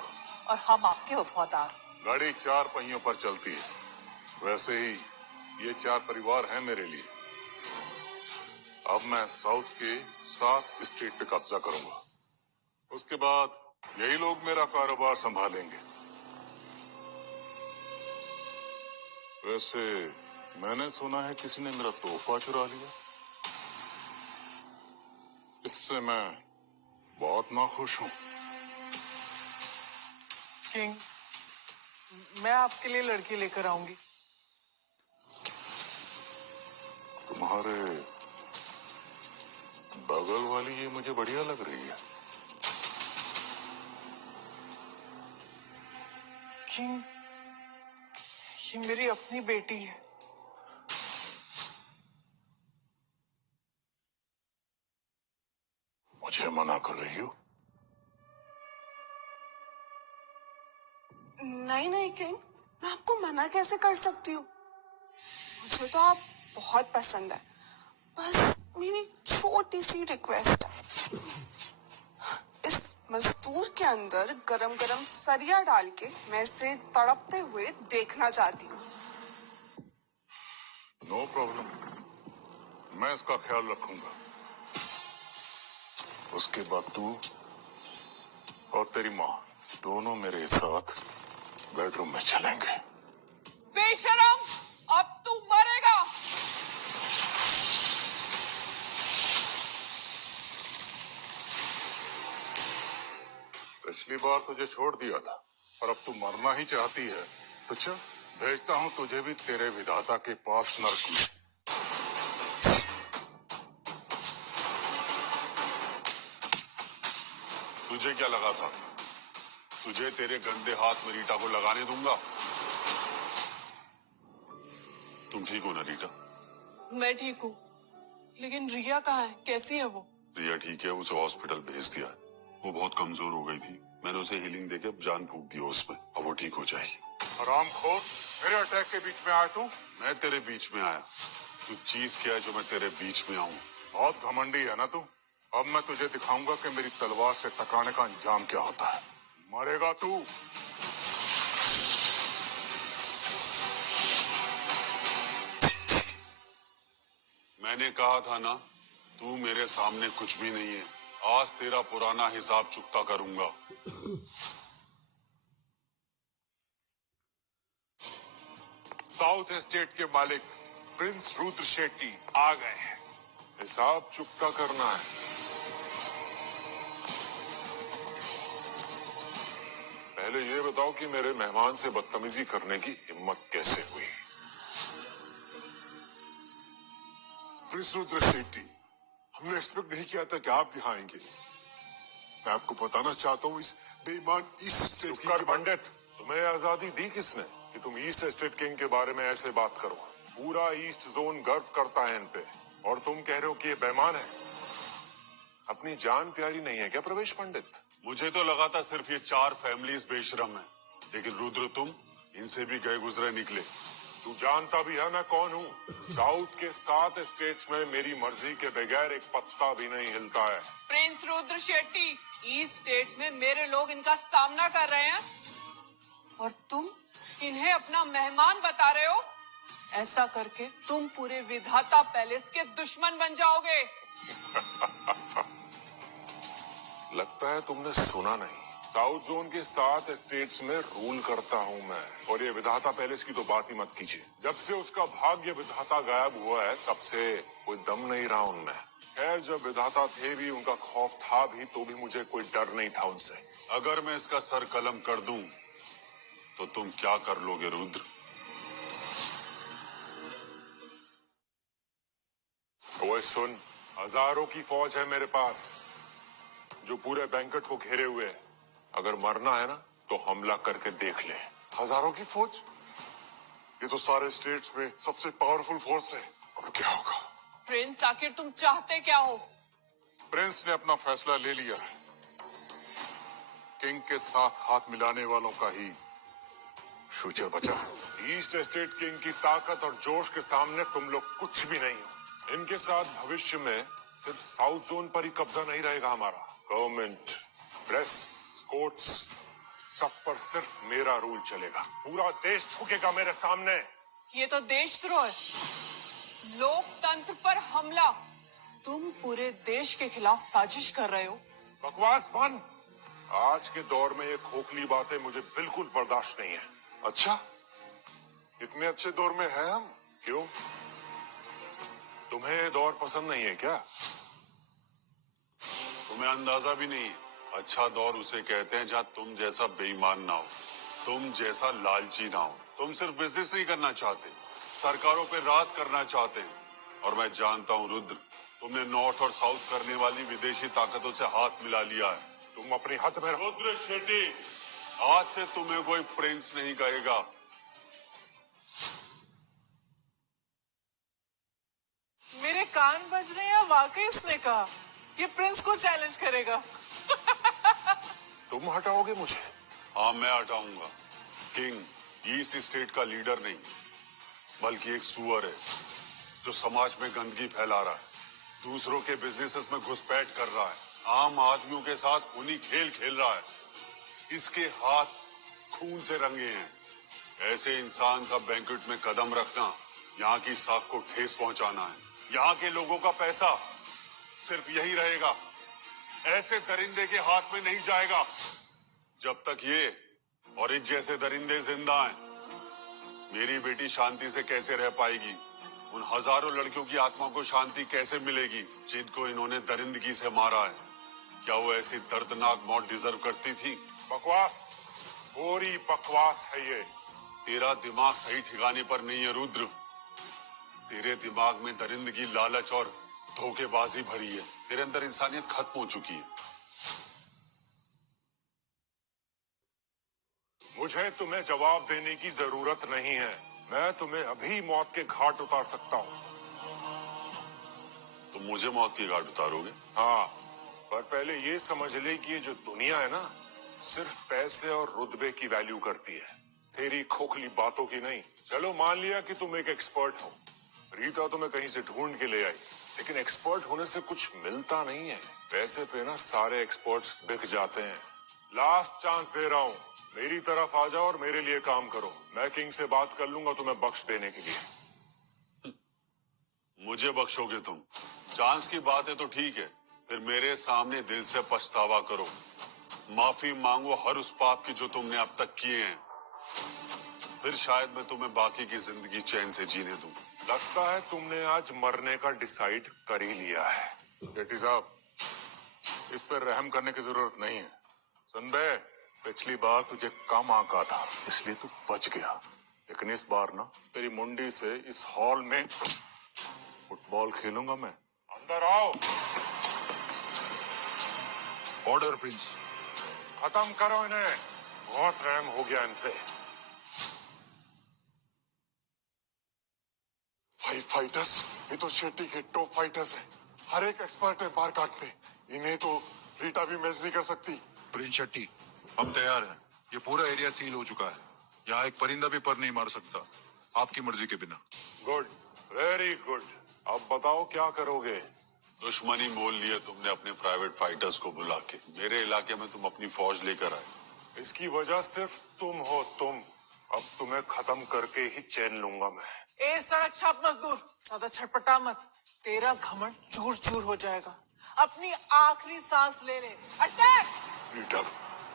और हम आपके वफादार। गाड़ी 4 पहियों पर चलती है, वैसे ही ये 4 परिवार हैं मेरे लिए। अब मैं साउथ के 7 स्टेट पे कब्जा करूंगा, उसके बाद यही लोग मेरा कारोबार संभालेंगे। वैसे मैंने सुना है किसी ने मेरा तोहफा चुरा लिया, इससे मैं बहुत नाखुश हूं। किंग, मैं आपके लिए लड़की लेकर आऊंगी। तुम्हारे बगल वाली ये मुझे बढ़िया लग रही है। किंग, ये मेरी अपनी बेटी है। मुझे मना कर रही हो? नहीं नहीं किंग, मैं आपको मना कैसे कर सकती हूँ। मुझे तो आप बहुत पसंद है। बस मेरी छोटी सी रिक्वेस्ट है, इस मजदूर के अंदर गरम गरम सरिया डाल के मैं इसे तड़पते हुए देखना चाहती हूँ। नो प्रॉब्लम, मैं इसका ख्याल रखूंगा। उसके बाद तू और तेरी माँ दोनों मेरे साथ बेडरूम में चलेंगे। बेशरम, अब तू मरेगा। पिछली बार तुझे छोड़ दिया था, पर अब तू मरना ही चाहती है तो चल, भेजता हूँ तुझे भी तेरे विधाता के पास नर्क में। तुझे क्या लगा था तुझे तेरे गंदे हाथ में रीटा को लगाने दूंगा? तुम ठीक हो ना रीटा? मैं ठीक हूँ, लेकिन रिया कहाँ है? कैसी है वो? रिया ठीक है, उसे हॉस्पिटल भेज दिया है। वो बहुत कमजोर हो गई थी, मैंने उसे हीलिंग देके जान फूंक दी उसमें, अब वो ठीक हो जाएगी। हरामखोर, मेरे अटैक के बीच में आया तू? मैं तेरे बीच में आया? तू चीज क्या है जो मैं तेरे बीच में आऊं? बहुत घमंडी है ना तू? अब मैं तुझे दिखाऊंगा कि मेरी तलवार से टकराने का अंजाम क्या होता है। मरेगा तू। मैंने कहा था ना, तू मेरे सामने कुछ भी नहीं है। आज तेरा पुराना हिसाब चुकता करूंगा। साउथ एस्टेट के मालिक प्रिंस रुद्र शेट्टी आ गए हैं। हिसाब चुकता करना है। पहले ये बताओ कि मेरे मेहमान से बदतमीजी करने की हिम्मत कैसे हुई? प्रिंस रुद्र शेट्टी, हमने एक्सपेक्ट नहीं किया था कि आप यहाँ आएंगे। मैं आपको बताना चाहता हूँ, इस बेईमान ईस्ट स्टेट चुप कर पंडित, तुम्हें आजादी दी किसने कि तुम ईस्ट एस्टेट किंग के बारे में ऐसे बात करो? पूरा ईस्ट जोन गर्व करता है इन पे, और तुम कह रहे हो कि ये बेईमान है। अपनी जान प्यारी नहीं है क्या प्रवेश पंडित? मुझे तो लगा था सिर्फ ये 4 फैमिलीज बेशरम है, लेकिन रुद्र तुम इनसे भी गए गुजरे निकले। तू जानता भी है मैं कौन हूँ? साउथ के 7 स्टेट्स में मेरी मर्जी के बगैर एक पत्ता भी नहीं हिलता है। Prince Rudra Shetty, east state में मेरे लोग इनका सामना कर रहे हैं और तुम इन्हें अपना मेहमान बता रहे हो। ऐसा करके तुम पूरे विधाता पैलेस के दुश्मन बन जाओगे। लगता है तुमने सुना नहीं। साउथ जोन के 7 स्टेट्स में रूल करता हूँ मैं, और ये विधाता पैलेस की तो बात ही मत कीजिए। जब से उसका भाग्य विधाता गायब हुआ है, तब से कोई दम नहीं रहा उनमें। खैर, जब विधाता थे भी, उनका खौफ था भी, तो भी मुझे कोई डर नहीं था उनसे। अगर मैं इसका सर कलम कर दूं, तो तुम क्या कर लोगे रुद्र? ओए सुन, हजारों की फौज है मेरे पास जो पूरे बैंकेट को घेरे हुए है। अगर मरना है ना तो हमला करके देख ले। हजारों की फौज? ये तो सारे स्टेट्स में सबसे पावरफुल फोर्स है। अब क्या होगा? प्रिंस, आखिर तुम चाहते क्या हो? प्रिंस ने अपना फैसला ले लिया है। किंग के साथ हाथ मिलाने वालों का ही फ्यूचर बचा है। ईस्ट एस्टेट किंग की ताकत और जोश के सामने तुम लोग कुछ भी नहीं हो। इनके साथ भविष्य में सिर्फ साउथ जोन पर ही कब्जा नहीं रहेगा हमारा। गवर्नमेंट, प्रेस, कोर्ट्स, सब पर सिर्फ मेरा रूल चलेगा। पूरा देश झुकेगा मेरे सामने। ये तो देशद्रोह है, लोकतंत्र पर हमला। तुम पूरे देश के खिलाफ साजिश कर रहे हो। बकवास बंद। आज के दौर में ये खोखली बातें मुझे बिल्कुल बर्दाश्त नहीं है। अच्छा, इतने अच्छे दौर में है हम? क्यों, तुम्हें ये दौर पसंद नहीं है क्या? तुम्हें अंदाजा भी नहीं। अच्छा दौर उसे कहते हैं जहाँ तुम जैसा बेईमान ना हो, तुम जैसा लालची ना हो। तुम सिर्फ बिजनेस नहीं करना चाहते, सरकारों पे राज करना चाहते हैं। और मैं जानता हूँ रुद्र, तुमने नॉर्थ और साउथ करने वाली विदेशी ताकतों से हाथ मिला लिया है। तुम अपनी हद में रहो। रुद्र शेट्टी, आज से तुम्हें कोई प्रिंस नहीं कहेगा। मेरे कान बज रहे हैं, वाकई उसने कहा ये प्रिंस को चैलेंज करेगा। तुम हटाओगे मुझे? हाँ, मैं हटाऊंगा। किंग ईस्ट स्टेट का लीडर नहीं, बल्कि एक सुअर है जो समाज में गंदगी फैला रहा है, दूसरों के बिजनेसेस में घुसपैठ कर रहा है, आम आदमियों के साथ खूनी खेल खेल रहा है। इसके हाथ खून से रंगे हैं। ऐसे इंसान का बैंक्वेट में कदम रखना यहाँ की साख को ठेस पहुंचाना है। यहाँ के लोगों का पैसा सिर्फ यही रहेगा, ऐसे दरिंदे के हाथ में नहीं जाएगा। जब तक ये और इन जैसे दरिंदे जिंदा हैं, मेरी बेटी शांति से कैसे रह पाएगी? उन हजारों लड़कियों की आत्मा को शांति कैसे मिलेगी जिनको इन्होंने दरिंदगी से मारा है? क्या वो ऐसी दर्दनाक मौत डिजर्व करती थी? बकवास, पूरी बकवास है ये। तेरा दिमाग सही ठिकाने पर नहीं है रुद्र। तेरे दिमाग में दरिंदगी, लालच और धोखेबाजी भरी है। तेरे अंदर इंसानियत खत्म हो चुकी है। मुझे तुम्हें जवाब देने की जरूरत नहीं है। मैं तुम्हें अभी मौत के घाट उतार सकता हूँ। तुम मुझे मौत की घाट उतारोगे? हाँ, पर पहले ये समझ ले कि ये जो दुनिया है ना, सिर्फ पैसे और रुतबे की वैल्यू करती है, तेरी खोखली बातों की नहीं। चलो मान लिया कि तुम एक एक्सपर्ट हो, रीता तुम्हें कहीं से ढूंढ के ले आई, लेकिन एक्सपर्ट होने से कुछ मिलता नहीं है। पैसे पे ना सारे एक्सपर्ट्स बिक जाते हैं। लास्ट चांस दे रहा हूँ, मेरी तरफ आ जाओ और मेरे लिए काम करो। मैं किंग से बात कर लूंगा तुम्हें बख्श देने के लिए। मुझे बख्शोगे तुम? चांस की बात है तो ठीक है, फिर मेरे सामने दिल से पछतावा करो, माफी मांगो हर उस पाप की जो तुमने अब तक किए हैं। फिर शायद मैं तुम्हें बाकी की जिंदगी चैन से जीने दूं। लगता है तुमने आज मरने का डिसाइड कर ही लिया है। जेठी साहब, इस पर रहम करने की जरूरत नहीं है। सुन बे, पिछली बार तुझे कम आंका था इसलिए तू बच गया, लेकिन इस बार ना तेरी मुंडी से इस हॉल में फुटबॉल खेलूंगा मैं। अंदर आओ। Order Prince. खत्म करो इन्हें, बहुत रहम हो गया इन पे। 5 फाइटर्स, ये तो शेट्टी के टॉप फाइटर्स हैं। हर एक एक्सपर्ट है मार काटने। इन्हें तो रीटा भी मैच नहीं कर सकती। प्रिंस शेट्टी, हम तैयार हैं। ये पूरा एरिया सील हो चुका है। यहाँ एक परिंदा भी पर नहीं मार सकता आपकी मर्जी के बिना। Good, very good. अब बताओ क्या करोगे? दुश्मनी मोल लिया तुमने अपने प्राइवेट फाइटर्स को बुला के। मेरे इलाके में तुम अपनी फौज लेकर आए। इसकी वजह सिर्फ तुम हो, तुम। अब तुम्हें खत्म करके ही चैन लूंगा मैं। ए सड़क छाप मजदूर, ज्यादा छटपटा मत, तेरा घमंड चूर चूर हो जाएगा। अपनी आखिरी सांस ले ले। अटैक! रीटा,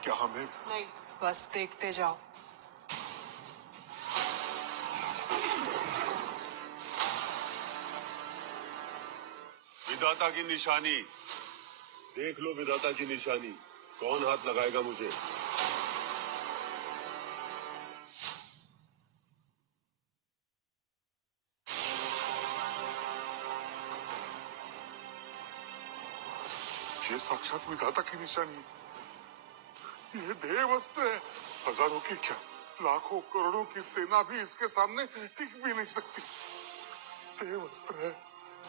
क्या हमें? नहीं, बस देखते जाओ। विधाता की निशानी देख लो, विधाता की निशानी। कौन हाथ लगाएगा मुझे? ये साक्षात विधाता की निशानी है। ये देवअस्त्र है। हजारों की क्या लाखों करोड़ों की सेना भी इसके सामने टिक भी नहीं सकती। देवअस्त्र है।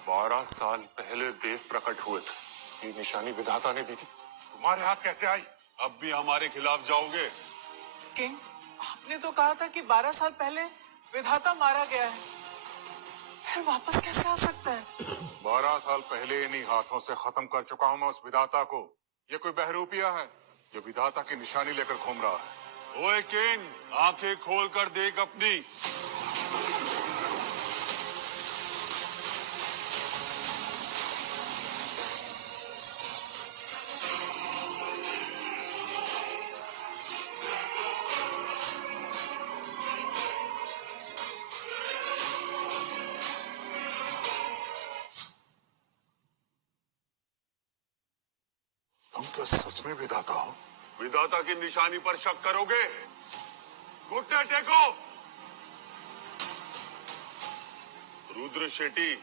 12 साल पहले देव प्रकट हुए थे, ये निशानी विधाता ने दी थी। तुम्हारे हाथ कैसे आई? अब भी हमारे खिलाफ जाओगे? किंग, आपने तो कहा था कि 12 साल पहले विधाता मारा गया है, फिर वापस कैसे आ सकता है? 12 साल पहले इन्हीं हाथों से खत्म कर चुका हूं मैं उस विधाता को। ये कोई बहरूपिया है जो विधाता की निशानी लेकर घूम रहा है। ओए किंग, आंखें खोल कर देख अपनी। तुम क्या सच में विधाता हो? विधाता की निशानी पर शक करोगे? घुटने टेको। रुद्र शेट्टी,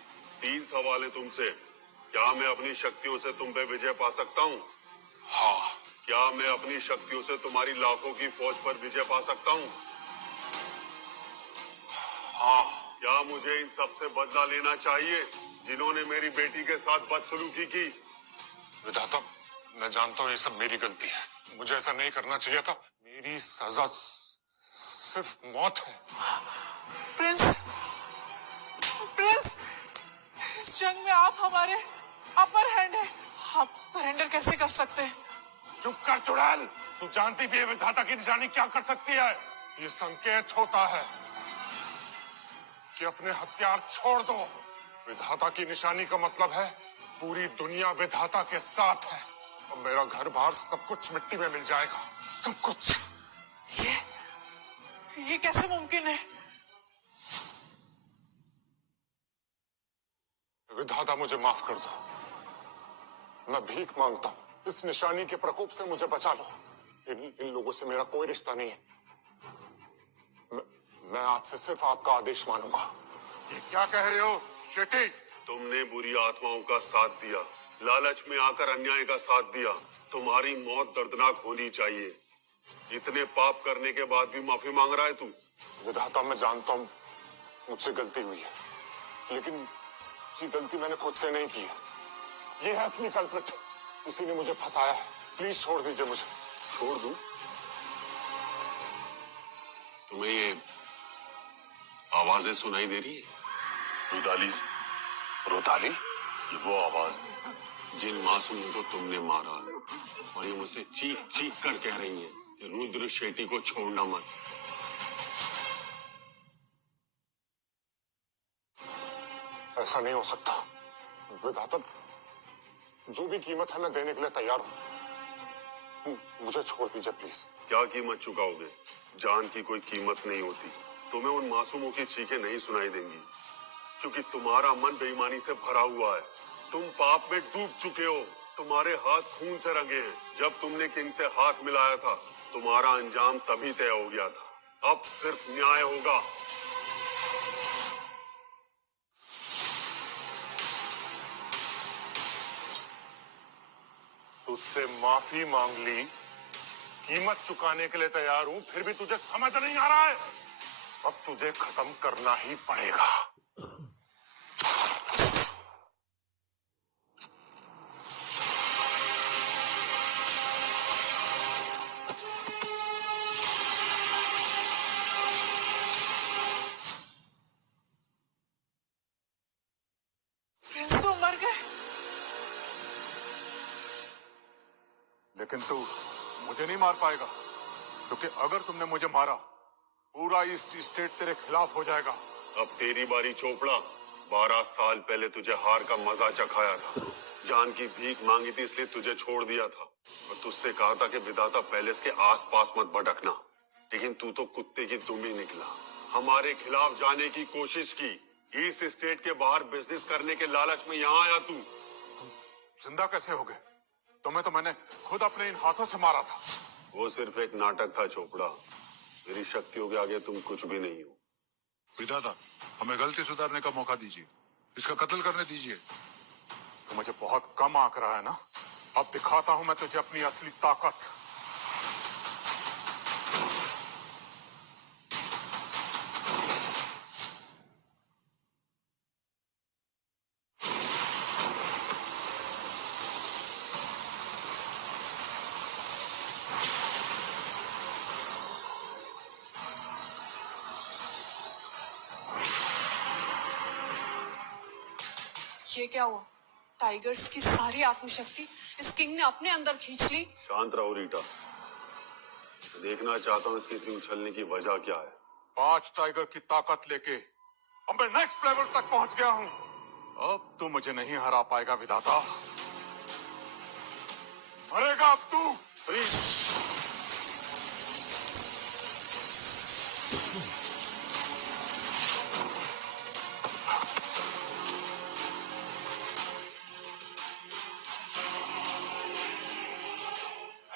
3 सवाल है तुमसे। क्या मैं अपनी शक्तियों से तुम पे विजय पा सकता हूँ? हाँ। क्या मैं अपनी शक्तियों से तुम्हारी लाखों की फौज पर विजय पा सकता हूँ? हाँ। क्या मुझे इन सबसे बदला लेना चाहिए जिन्होंने मेरी बेटी के साथ बदसलूकी की? विधाता, मैं जानता हूँ ये सब मेरी गलती है, मुझे ऐसा नहीं करना चाहिए था। मेरी सजा सिर्फ मौत है। प्रिंस, प्रिंस, इस जंग में आप हमारे अपर हैंड है, आप सरेंडर कैसे कर सकते हैं? चुप कर चुड़ैल, तू जानती भी है विधाता की निशानी क्या कर सकती है? ये संकेत होता है कि अपने हथियार छोड़ दो। विधाता की निशानी का मतलब है पूरी दुनिया विधाता के साथ है और मेरा घर बार सब कुछ मिट्टी में मिल जाएगा, सब कुछ। ये कैसे मुमकिन है? विधाता, मुझे माफ कर दो, मैं भीख मांगता हूँ, इस निशानी के प्रकोप से मुझे बचा लो। इन लोगों से मेरा कोई रिश्ता नहीं है। मैं आज से सिर्फ आपका आदेश मानूंगा। ये क्या कह रहे हो शेट्टी? तुमने बुरी आत्माओं का साथ दिया, लालच में आकर अन्याय का साथ दिया। तुम्हारी मौत दर्दनाक होनी चाहिए। इतने पाप करने के बाद भी माफी मांग रहा है तू? विधाता, मैं जानता हूँ मुझसे गलती हुई है, लेकिन ये गलती मैंने खुद से नहीं की है। ये है असली कल्प्रिट, इसी ने मुझे फंसाया है। प्लीज छोड़ दीजिए मुझे। छोड़ दूं? तुम्हें ये आवाजें सुनाई दे रही है? रुदाली, रुदाली? ये वो आवाज है जिन मासूमों को तुमने मारा है और ये मुझसे चीख चीख कर कह रही है कि रुद्र शेट्टी को छोड़ना मत। ऐसा नहीं हो सकता विधाता, जो भी कीमत है मैं देने के लिए तैयार हूँ, मुझे छोड़ दीजिए प्लीज। क्या कीमत चुकाओगे? जान की कोई कीमत नहीं होती। तुम्हें उन मासूमों की चीखें नहीं सुनाई देंगी क्योंकि तुम्हारा मन बेईमानी से भरा हुआ है। तुम पाप में डूब चुके हो, तुम्हारे हाथ खून से रंगे हैं। जब तुमने किंग से हाथ मिलाया था तुम्हारा अंजाम तभी तय हो गया था। अब सिर्फ न्याय होगा। तुझसे माफी मांग ली, कीमत चुकाने के लिए तैयार हूं, फिर भी तुझे समझ नहीं आ रहा है। अब तुझे खत्म करना ही पड़ेगा। प्रिंस तो मर गए। लेकिन तू मुझे नहीं मार पाएगा, क्योंकि अगर तुमने मुझे मारा पूरा ईस्ट स्टेट तेरे खिलाफ हो जाएगा। अब तेरी बारी चोपड़ा। 12 साल पहले तुझे हार का मजा चखाया था, जान की भीख मांगी थी इसलिए तुझे छोड़ दिया था और तुझसे कहा था कि विधाता पैलेस के आसपास मत भटकना, लेकिन तू तो कुत्ते की दुम ही निकला। हमारे खिलाफ जाने की कोशिश की, ईस्ट स्टेट के बाहर बिजनेस करने के लालच में यहाँ आया तू। जिंदा कैसे हो गए? तुम्हें तो मैंने खुद अपने इन हाथों से मारा था। वो सिर्फ एक नाटक था चोपड़ा, मेरी शक्तियों के आगे तुम कुछ भी नहीं हो। विधाता, हमें गलती सुधारने का मौका दीजिए, इसका कत्ल करने दीजिए। तो मुझे बहुत कम आंक रहा है ना? अब दिखाता हूं मैं तुझे अपनी असली ताकत। ये क्या हुआ? टाइगर्स की सारी आत्मशक्ति इस किंग ने अपने अंदर खींच ली। शांत रहो रीटा, देखना चाहता हूँ इसकी इतनी उछलने की वजह क्या है। 5 टाइगर की ताकत लेके अब मैं नेक्स्ट लेवल तक पहुंच गया हूं। अब तू मुझे नहीं हरा पाएगा विधाता। मरेगा अब तू।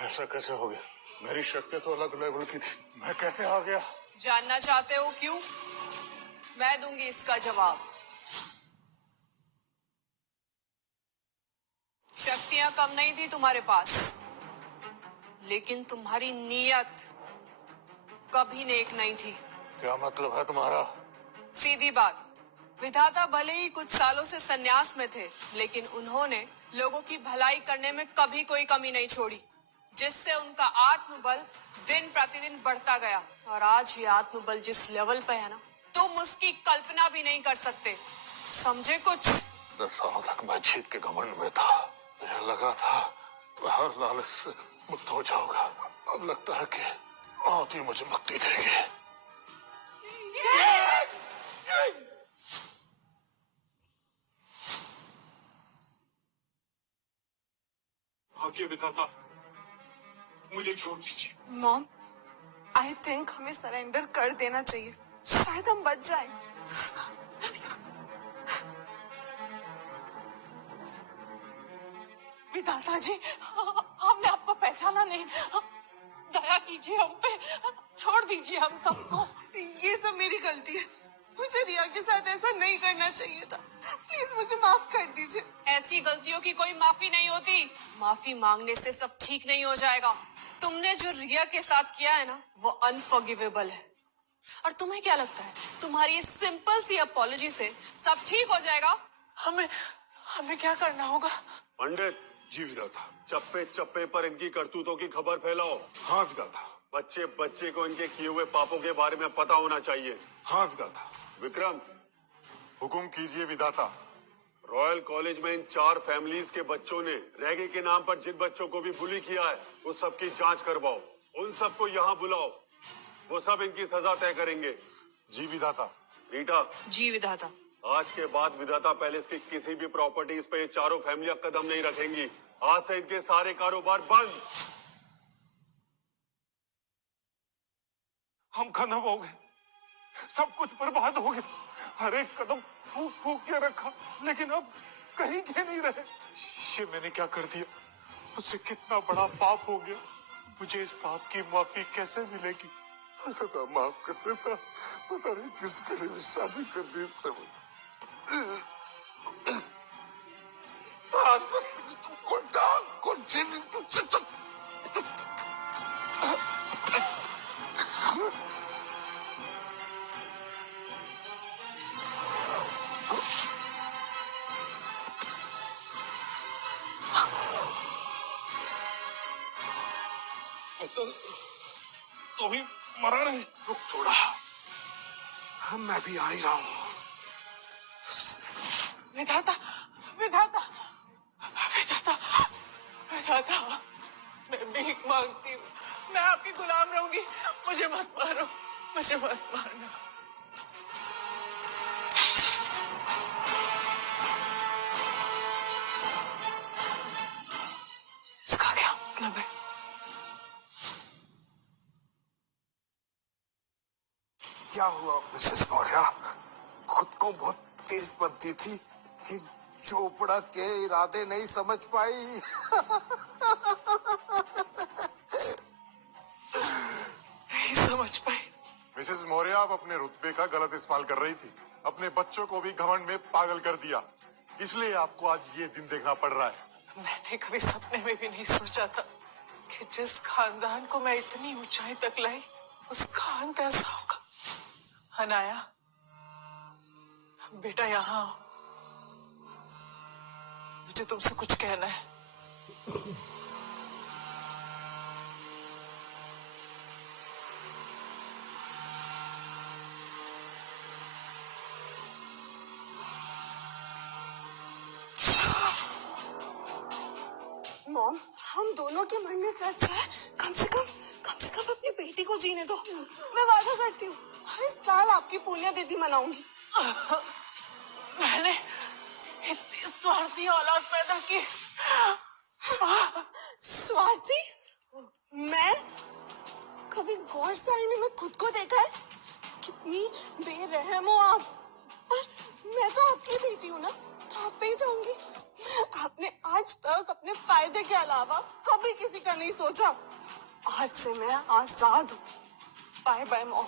ऐसा कैसे हो गया? मेरी शक्ति तो अलग लेवल की थी, मैं कैसे आ गया? जानना चाहते हो क्यों? मैं दूंगी इसका जवाब। शक्तियां कम नहीं थी तुम्हारे पास, लेकिन तुम्हारी नीयत कभी नेक नहीं थी। क्या मतलब है तुम्हारा? सीधी बात, विधाता भले ही कुछ सालों से संन्यास में थे, लेकिन उन्होंने लोगों की भलाई करने में कभी कोई कमी नहीं छोड़ी, जिससे उनका आत्मबल दिन प्रतिदिन बढ़ता गया। और आज ये आत्मबल जिस लेवल पे है ना, तुम उसकी कल्पना भी नहीं कर सकते। समझे कुछ? 10 सालों तक मैं जीत के घमंड में था। मुझे लगा था मैं हर लालच से मुक्त हो जाऊंगा। अब लगता है कि मौत ही मुझे मुक्ति देगी। आगे विधाता, मुझे छोड़ दीजिए। मॉम, आई थिंक हमें सरेंडर कर देना चाहिए, शायद हम बच जाएं। विधाता जी, हमने आपको पहचाना नहीं, दया कीजिए हम पे, छोड़ दीजिए हम सबको। ये सब मेरी गलती है, मुझे रिया के साथ ऐसा नहीं करना चाहिए था। प्लीज मुझे माफ कर दीजिए। ऐसी गलतियों की कोई माफी नहीं होती, माफी मांगने से सब ठीक नहीं हो जाएगा। तुमने जो रिया के साथ किया है ना, वो अनफॉरगिवेबल है। और तुम्हें क्या लगता है तुम्हारी इस सिंपल सी अपॉलॉजी से सब ठीक हो जाएगा? हमें क्या करना होगा? पंडित जी विधाता। चप्पे चप्पे पर इनकी करतूतों की खबर फैलाओ। हाँ विधाता। बच्चे बच्चे को इनके किए हुए पापों के बारे में पता होना चाहिए। हाँ विधाता। विक्रम, हुकुम कीजिए विधाता। रॉयल कॉलेज में इन 4 फैमिलीज के बच्चों ने रैगिंग के नाम पर जिन बच्चों को भी बुली किया है, उस सब की जांच करवाओ। उन सबको यहाँ बुलाओ, वो सब इनकी सजा तय करेंगे। जी विधाता। रीटा। जी विधाता। आज के बाद विधाता पैलेस की किसी भी प्रॉपर्टीज पे ये 4 फैमिलियां कदम नहीं रखेंगी। आज से इनके सारे कारोबार बंद। हम खत्म हो गए, सब कुछ बर्बाद हो गया। हर एक कदम फूक फूक के रखा, लेकिन अब कहीं के नहीं रहे। ये मैंने क्या कर दिया? मुझसे कितना बड़ा पाप हो गया। मुझे इस पाप की माफी कैसे मिलेगी? माफ कर देता, पता नहीं किस घड़ी में शादी कर दी इससे। तो भी मरा नहीं। रुक थोड़ा, मैं भी आ ही रहा हूँ। विधाता, विधाता, विधाता, विधाता, मैं भीख मांगती हूँ, मैं आपकी गुलाम रहूंगी, मुझे मत मारो, मुझे मत मारना। इसका क्या मतलब है? क्या हुआ मिसेस मौर्य? खुद को बहुत तेज बनती थी कि चोपड़ा के इरादे नहीं समझ पाई। नहीं समझ पाई। मिसेस मौर्य, आप अपने रुतबे का गलत इस्तेमाल कर रही थी। अपने बच्चों को भी घमंड में पागल कर दिया, इसलिए आपको आज ये दिन देखना पड़ रहा है। मैंने कभी सपने में भी नहीं सोचा था कि जिस खानदान को मैं इतनी ऊंचाई तक लाई उसका अंत ऐसा होगा। अनाया बेटा यहाँ आओ, मुझे तुमसे कुछ कहना है। मॉम, हम दोनों के मरने से अच्छा है कम से कम अपनी बेटी को जीने दो। मैं वादा करती हूँ हर साल आपकी पुण्य तिथि मनाऊंगी। मैंने इतनी स्वार्थी औलाद पैदा की। स्वार्थी? मैं कभी गौर से आईने में खुद को देखा है? कितनी बेरहम हो आप। पर मैं तो आपकी बेटी हूँ ना, तो आप पे ही जाऊंगी। आपने आज तक अपने फायदे के अलावा कभी किसी का नहीं सोचा। आज से मैं आजाद हूँ। Bye bye mom.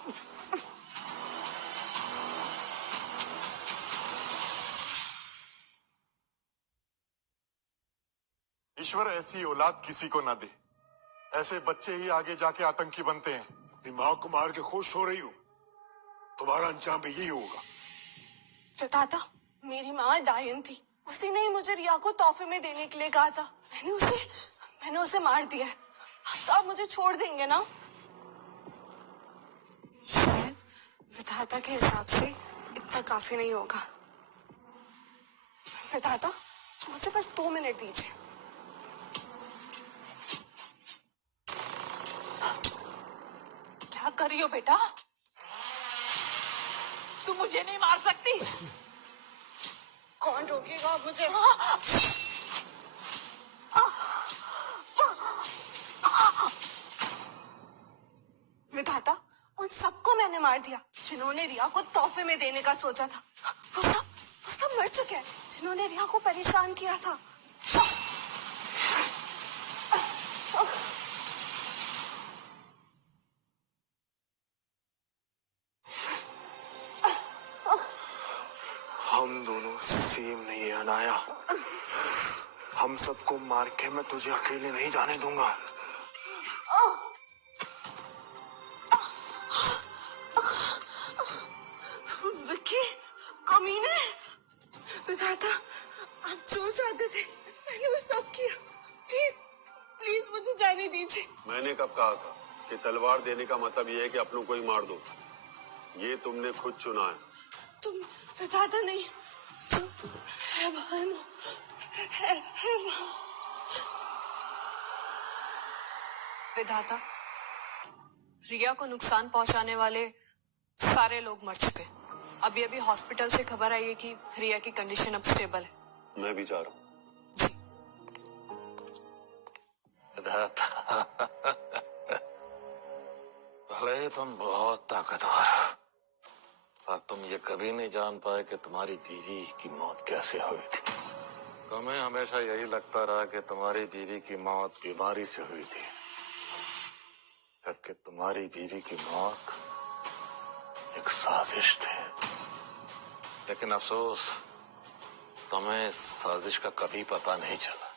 ईश्वर ऐसी औलाद किसी को ना दे। ऐसे बच्चे ही आगे जाके आतंकी बनते हैं। अपनी माँ को मार के खुश हो रही हूँ, तुम्हारा अंजाम भी यही होगा। दादा, मेरी माँ डायन थी। उसी ने ही मुझे रिया को तोहफे में देने के लिए कहा था। मैंने उसे मार दिया है। तो आप मुझे छोड़ देंगे ना? शायद विधाता के हिसाब से इतना काफी नहीं होगा। विधाता, मुझे बस 2 मिनट दीजिए। क्या कर रही हो बेटा? तुम मुझे नहीं मार सकती। कौन रोकेगा आप मुझे? विधाता, उन सबको मैंने मार दिया जिन्होंने रिया को तोहफे में देने का सोचा था। वो सब मर चुके हैं जिन्होंने रिया को परेशान किया था। हम दोनों सेम नहीं है अनाया। हम सबको मार के मैं तुझे अकेले नहीं जाने दूंगा। विक्की, कमीने। विधाता, आप जो चाहते थे मैंने वो सब किया। प्लीज मुझे जाने दीजिए। मैंने कब कहा था कि तलवार देने का मतलब यह है कि अपनों को ही मार दो? ये तुमने खुद चुना है। तुम विधाता नहीं, तुम हैवान हो। विधाता, रिया को नुकसान पहुंचाने वाले सारे लोग मर चुके। अभी हॉस्पिटल से खबर आई है कि रिया की कंडीशन अब स्टेबल है। मैं भी जा रहा हूँ। भले ही तुम बहुत ताकतवर हो, पर तुम ये कभी नहीं जान पाए कि तुम्हारी बीवी की मौत कैसे हुई थी। तुम्हें हमेशा यही लगता रहा कि तुम्हारी बीवी की मौत बीमारी से हुई थी, जबकि तुम्हारी बीवी की मौत एक साजिश थी। लेकिन अफसोस, तुम्हें इस साजिश का कभी पता नहीं चला।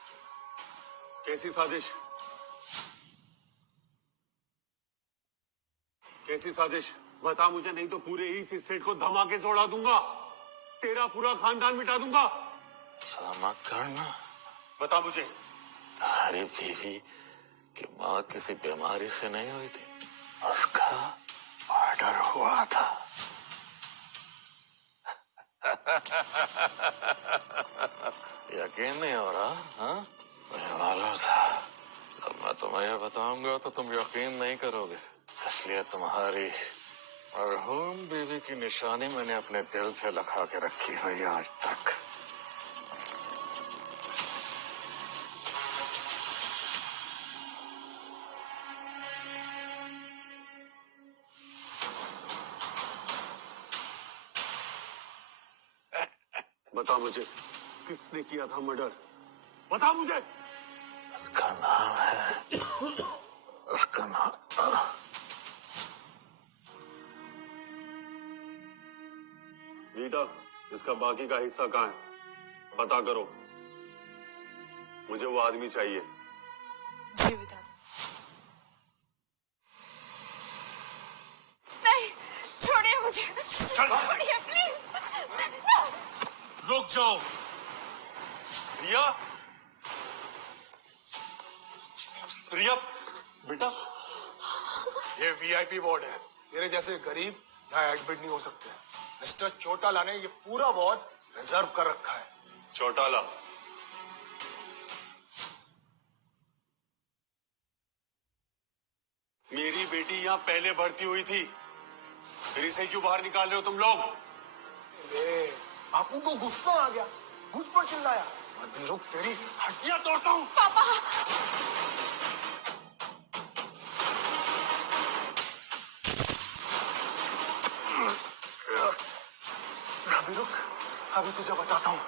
कैसी साजिश? कैसी साजिश? बता मुझे, नहीं तो पूरे ईस्ट स्टेट को धमाके से उड़ा दूंगा। तेरा पूरा खानदान मिटा दूंगा। मत करना। बता मुझे। तुम्हारी बीवी की मौत किसी बीमारी से नहीं हुई थी, उसका ऑर्डर हुआ था। यकीन नहीं हो रहा? हाँ, मुझे मालूम था। जब मैं तुम्हें यह बताऊंगा तो तुम यकीन नहीं करोगे, इसलिए तुम्हारी मरहूम बीवी की निशानी मैंने अपने दिल से लगा के रखी हुई आज तक। बता मुझे, किसने किया था मर्डर? बता मुझे। उसका नाम है, उसका नाम रीटा, इसका बाकी का हिस्सा कहाँ है? पता करो। मुझे वो आदमी चाहिए। जी विधाता। नहीं, छोड़िए मुझे, छोड़िए प्लीज। रुक जाओ रिया। रिया बेटा, ये वीआईपी वार्ड है। मेरे जैसे गरीब यहाँ एडमिट नहीं हो सकते। मिस्टर चौटाला ने ये पूरा वार्ड रिजर्व कर रखा है। चौटाला, मेरी बेटी यहाँ पहले भर्ती हुई थी, फिर इसे क्यों बाहर निकाल रहे हो तुम लोग? बापू को गुस्सा आ गया, मुझ पर चिल्लाया। मैं रुक, तेरी हड्डियां तोड़ता हूँ। पापा, अभी रुक, अभी तुझे बताता हूँ।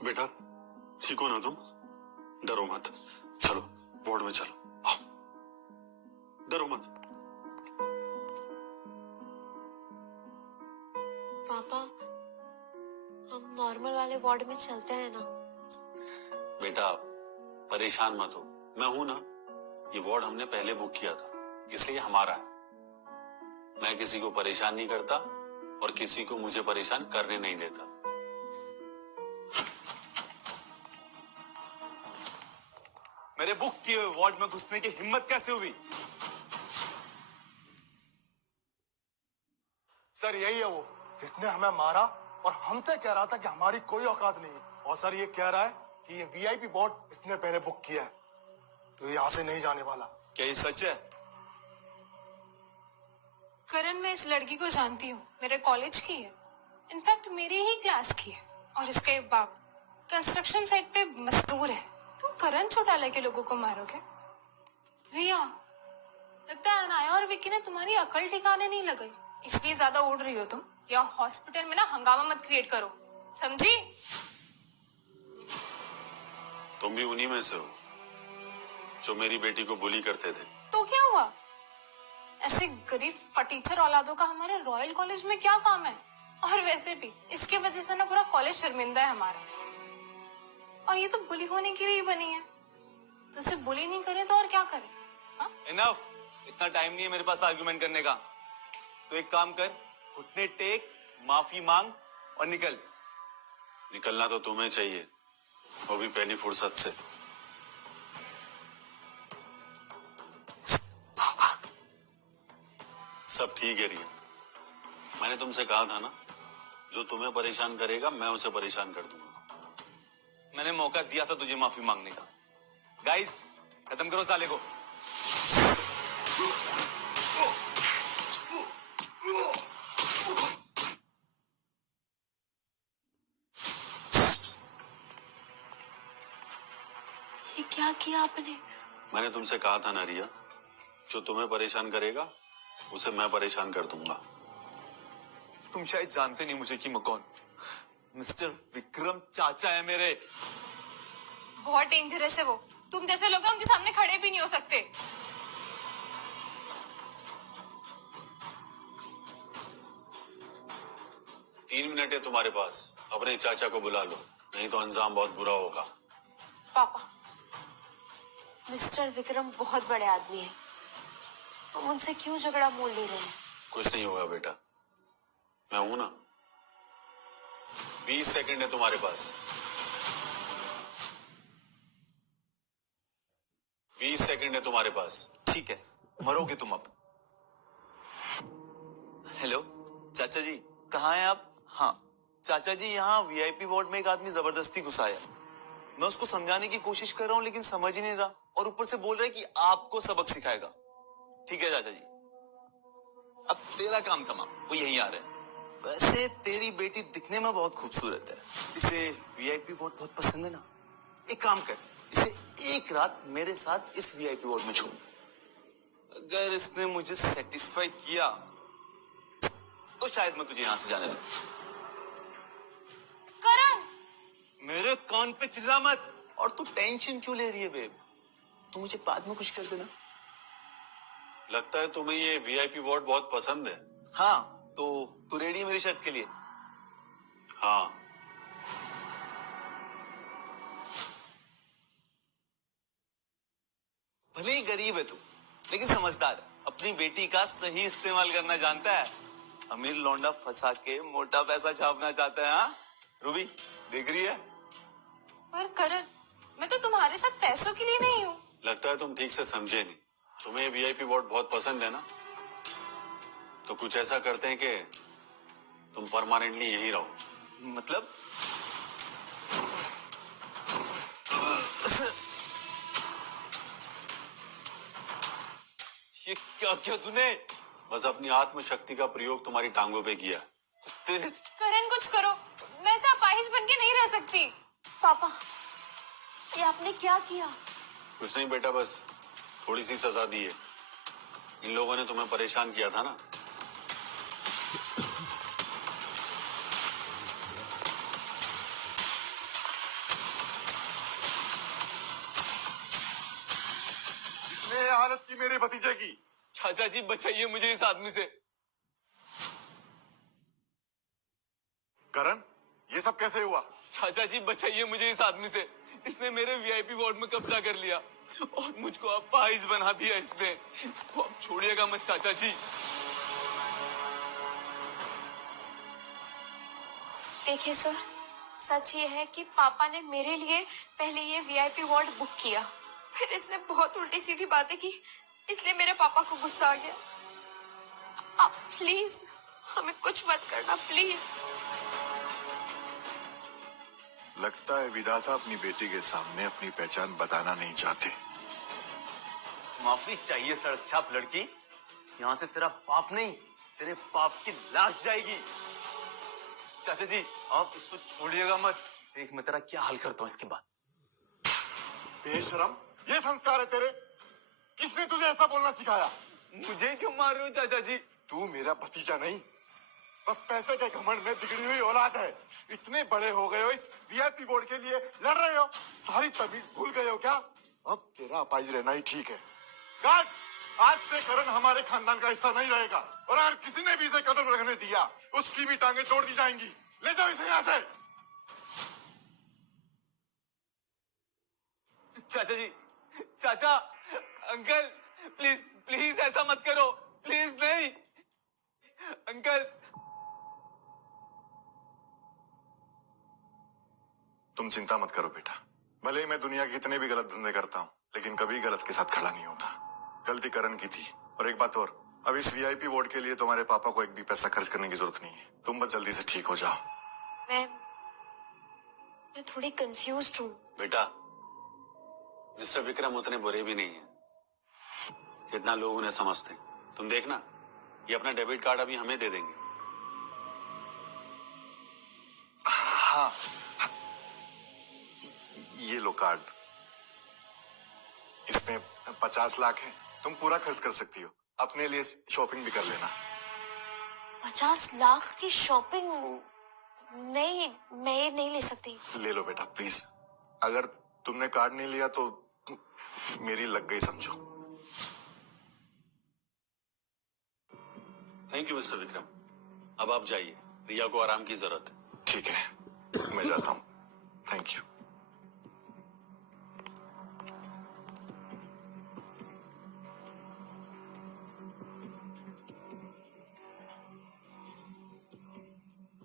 बेटा ठीक हो ना तुम? डरो मत, चलो वार्ड में चलो, आओ। डरो मत। पापा, हम नॉर्मल वाले वार्ड में चलते हैं ना? बेटा परेशान मत हो, मैं हूं ना। ये वार्ड हमने पहले बुक किया था, इसलिए हमारा है। मैं किसी को परेशान नहीं करता और किसी को मुझे परेशान करने नहीं देता। मेरे बुक किए हुए वार्ड में घुसने की हिम्मत कैसे हुई? सर यही है वो जिसने हमें मारा और हमसे कह रहा था कि हमारी कोई औकात नहीं है। और सर ये कह रहा है कि ये वीआईपी वार्ड इसने पहले बुक किया है, तो यहाँ से नहीं जाने वाला। क्या ये सच है? करण, मैं इस लड़की को जानती हूँ, मेरे कॉलेज की है, इनफैक्ट मेरे ही क्लास की है। और इसके बाप कंस्ट्रक्शन साइट पे मजदूर है। तुम करण चौटाला के लोगों को मारोगे? रिया, लगता है अनाया और विक्की ने तुम्हारी अकल ठिकाने नहीं लगाई, इसलिए ज्यादा उड़ रही हो तुम। या हॉस्पिटल में ना हंगामा मत क्रिएट करो, समझी? तुम भी उन्हीं में से हो जो मेरी बेटी को बुली करते थे। तो क्या हुआ? ऐसे गरीब फटीचर औलादों का हमारे रॉयल कॉलेज में क्या काम है? और वैसे भी इसके वजह से ना पूरा कॉलेज शर्मिंदा है हमारा। और ये तो बुली होने के लिए बनी है, तो इसे बुली नहीं करे तो और क्या करे? इनफ, इतना टाइम नहीं है मेरे पास आर्गुमेंट करने का। तो एक काम कर, घुटने टेक, माफी मांग और निकल। निकलना तो तुम्हें चाहिए, वो भी पहली फुर्सत से। सब ठीक है रिया, मैंने तुमसे कहा था ना, जो तुम्हें परेशान करेगा मैं उसे परेशान कर दूंगा। मैंने मौका दिया था तुझे माफी मांगने का। गाइस, खत्म करो साले को। ये क्या किया आपने? मैंने तुमसे कहा था ना रिया, जो तुम्हें परेशान करेगा उसे मैं परेशान कर दूंगा। तुम शायद जानते नहीं मुझे कि मैं कौन। मिस्टर विक्रम चाचा है मेरे। बहुत डेंजरस है वो, तुम जैसे लोग उनके सामने खड़े भी नहीं हो सकते। तीन मिनट है तुम्हारे पास, अपने चाचा को बुला लो, नहीं तो अंजाम बहुत बुरा होगा। पापा, मिस्टर विक्रम बहुत बड़े आदमी हैं, तुम उनसे क्यों झगड़ा मोल ले रहे हैं? कुछ नहीं होगा बेटा, मैं हूं ना। 20 सेकंड है तुम्हारे पास। 20 सेकंड है तुम्हारे पास। ठीक है, मरोगे तुम अब। हेलो चाचा जी, कहाँ हैं आप? हाँ चाचा जी, यहाँ वीआईपी वार्ड में एक आदमी जबरदस्ती घुसा है। मैं उसको समझाने की कोशिश कर रहा हूँ लेकिन समझ ही नहीं रहा, और ऊपर से बोल रहा है कि आपको सबक सिखाएगा। ठीक है चाचा जी, अब तेरा काम तमाम, वो यहीं आ रहे हैं। वैसे तेरी बेटी दिखने में बहुत खूबसूरत है, इसे वीआईपी वार्ड बहुत पसंद है ना। एक काम कर, इसे एक रात मेरे साथ इस वीआईपी वार्ड में छोड़। अगर इसने मुझे सेटिस्फाई किया तो शायद मैं तुझे यहां से जाने दूं। करण, मेरे कान पे चिल्ला मत। और तू टेंशन क्यों ले रही है बेब? तू मुझे बाद में कुछ कर देना। लगता है तुम्हें ये वीआईपी वार्ड बहुत पसंद है। हाँ, तो तू रेडी है मेरी शर्त के लिए? हाँ, गरीब है तू, लेकिन समझदार है, अपनी बेटी का सही इस्तेमाल करना जानता है। अमीर लौंडा फंसा के मोटा पैसा छापना चाहता है। हाँ रूबी, देख रही है? पर करण, मैं तो तुम्हारे साथ पैसों के लिए नहीं हूँ। लगता है तुम ठीक से समझे नहीं। तुम्हें वीआईपी वार्ड बहुत पसंद है ना, तो कुछ ऐसा करते हैं कि तुम परमानेंटली यहीं रहो। मतलब? ये क्या किया तूने? बस अपनी आत्मशक्ति का प्रयोग तुम्हारी टांगों पे किया। करण कुछ करो, मैं ऐसा अपाहिज बन के नहीं रह सकती। पापा, ये आपने क्या किया? कुछ नहीं बेटा, बस थोड़ी सी सजा दी है। इन लोगों ने तुम्हें परेशान किया था ना। इसने ये हालत की मेरे भतीजे की। चाचा जी बचाइए मुझे इस आदमी से। करण, ये सब कैसे हुआ? चाचा जी बचाइए मुझे इस आदमी से। इसने मेरे वीआईपी वार्ड में कब्जा कर लिया और मुझको अपाहिज बना दिया इसने। इसको आप छोड़िएगा मत चाचा जी। देखिए सर, सच ये है कि पापा ने मेरे लिए पहले ये वीआईपी वार्ड बुक किया, फिर इसने बहुत उल्टी सीधी बातें की, इसलिए मेरे पापा को गुस्सा आ गया। आप प्लीज हमें कुछ मत करना, प्लीज। लगता है विधाता अपनी बेटी के सामने अपनी पहचान बताना नहीं चाहते। माफी चाहिए सड़क छाप लड़की, यहाँ से तेरा पाप नहीं, तेरे पाप की लाश जाएगी। चाचा जी आप इसको छोड़िएगा मत, देख मैं तेरा क्या हाल करता हूँ इसके बाद। बेशरम, ये संस्कार है तेरे? किसने तुझे ऐसा बोलना सिखाया? मुझे क्यों मार रहे हो चाचा जी? तू मेरा भतीजा नहीं, बस पैसे के घमंड में बिगड़ी हुई औलाद है। इतने बड़े हो गए हो, इस वीआईपी वोट के लिए लड़ रहे हो, सारी तमीज भूल गए हो क्या? अब तेरा अपाहिज रहना ही ठीक है। गार्ड्स, आज से करण हमारे खानदान का हिस्सा नहीं रहेगा, और अगर किसी ने भी इसे कदम रखने दिया, उसकी भी टांगे तोड़ दी जाएंगी। ले जाओ इसे यहाँ से। चाचा जी, चाचा, अंकल, प्लीज प्लीज ऐसा मत करो, प्लीज नहीं। अंकल, तुम चिंता मत करो बेटा, भले ही मैं दुनिया के इतने भी गलत धंधे करता हूँ, लेकिन कभी गलत के साथ खड़ा नहीं होता। गलती करण की थी। और एक बात और, अब इस वीआईपी वोट के लिए तुम्हारे पापा को एक भी पैसा खर्च करने की जरूरत नहीं है। तुम बस जल्दी से ठीक हो जाओ। मैं थोड़ी कंफ्यूज्ड हूँ। बेटा, मिस्टर विक्रम उतने बुरे भी नहीं है जितना लोग उन्हें समझते हैं। तुम देखना, ये अपना डेबिट कार्ड अभी हमें दे देंगे। हाँ, ये लो कार्ड, इसमें 50 लाख है, तुम पूरा खर्च कर सकती हो। अपने लिए शॉपिंग भी कर लेना। 50 लाख की शॉपिंग? नहीं, मैं ये नहीं ले सकती। ले लो बेटा प्लीज, अगर तुमने कार्ड नहीं लिया तो मेरी लग गई समझो। थैंक यू मिस्टर विक्रम, अब आप जाइए, रिया को आराम की जरूरत है। ठीक है, मैं जाता हूँ। Thank you.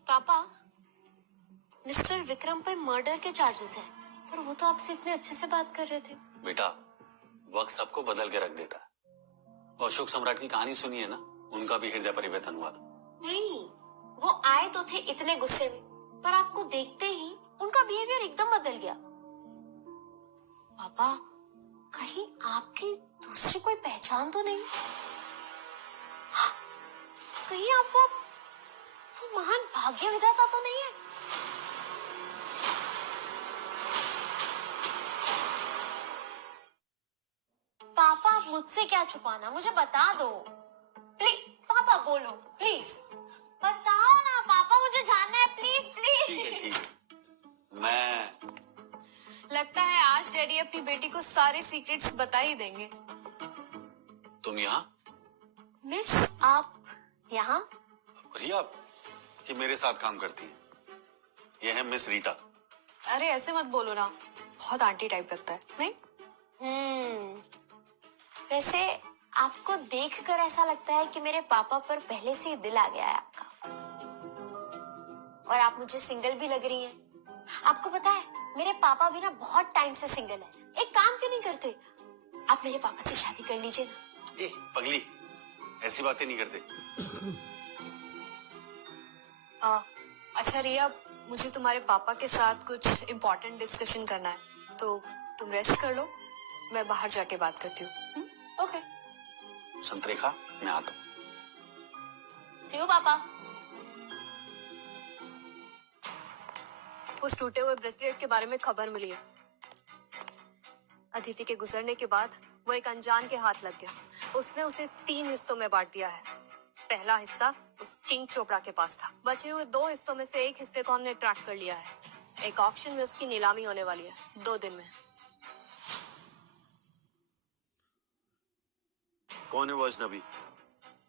पापा, मिस्टर विक्रम पे मर्डर के चार्जेस हैं, पर वो तो आपसे इतने अच्छे से बात कर रहे थे। बेटा, वक्त सबको बदल के रख देता है। अशोक सम्राट की कहानी सुनी है ना, उनका भी हृदय परिवर्तन हुआ था। नहीं, वो आए तो थे इतने गुस्से में, पर आपको देखते ही उनका बिहेवियर एकदम बदल गया। पापा, कहीं आपकी दूसरी कोई पहचान तो नहीं? कहीं आप वो महान भाग्य विधाता तो नहीं है? पापा, आप मुझसे क्या छुपाना, मुझे बता दो प्लीज। पापा बोलो प्लीज, बताओ ना पापा, मुझे जानना है, प्लीज प्लीज। ठीक है ठीक है, मैं लगता है आज डैडी अपनी बेटी को सारे सीक्रेट्स बता ही देंगे। तुम यहाँ? मिस, आप यहाँ? रिया, ये मेरे साथ काम करती है। ये है मिस रीटा। अरे ऐसे मत बोलो ना, बहुत आंटी टाइप लगता है। नहीं? वैसे आपको देखकर ऐसा लगता है कि मेरे पापा पर पहले से ही दिल आ गया है आपका, और आप मुझे सिंगल भी लग रही हैं। आपको पता है मेरे पापा भी ना बहुत टाइम से सिंगल है। एक काम क्यों नहीं करते, आप मेरे पापा से शादी कर लीजिए ना। ए पगली, ऐसी बातें नहीं करते। अच्छा रिया, मुझे तुम्हारे पापा के साथ कुछ इम्पोर्टेंट डिस्कशन करना है, तो तुम रेस्ट कर लो, मैं बाहर जाके बात करती हूँ। ओके। संतरेखा, मैं आता हूँ। सी यू पापा। उस टूटे हुए ब्रेसलेट के बारे में खबर मिली है। अदिति के गुजरने के बाद वो एक अनजान के हाथ लग गया। उसने उसे 3 हिस्सों में बांट दिया है। पहला हिस्सा उस किंग चोपड़ा के पास था। बचे हुए 2 हिस्सों में से एक हिस्से को हमने ट्रैक कर लिया है। एक ऑक्शन में उसकी नीलामी होने वाली है 2 दिन में। कौन है वो अजनबी,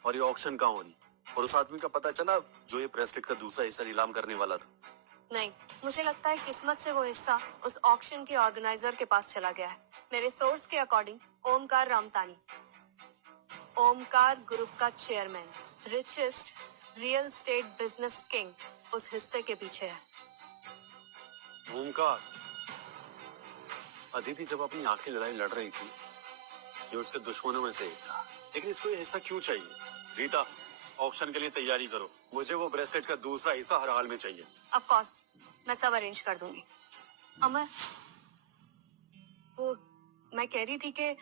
और ये ऑक्शन कहाँ होनी, और उस आदमी का पता चला जो ये ब्रेसलेट का दूसरा हिस्सा नीलाम करने वाला था? नहीं, मुझे लगता है किस्मत से वो हिस्सा उस ऑक्शन के ऑर्गेनाइजर के पास चला गया है। मेरे सोर्स के अकॉर्डिंग ओमकार रामतानी, ओमकार ग्रुप का chairman, richest real estate business king, उस हिस्से के पीछे है। ओमकार, अदिति जब अपनी आखिरी लड़ाई लड़ रही थी, ये उसके दुश्मनों में से एक था, लेकिन इसको ये हिस्सा क्यों चाहिए? रीटा, ऑक्शन के लिए तैयारी करो, मुझे वो ब्रेसलेट का दूसरा हिस्सा हर हाल में चाहिए। ऑफ कोर्स, मैं सब अरेंज कर दूंगी। अमर, वो मैं कह रही थी कि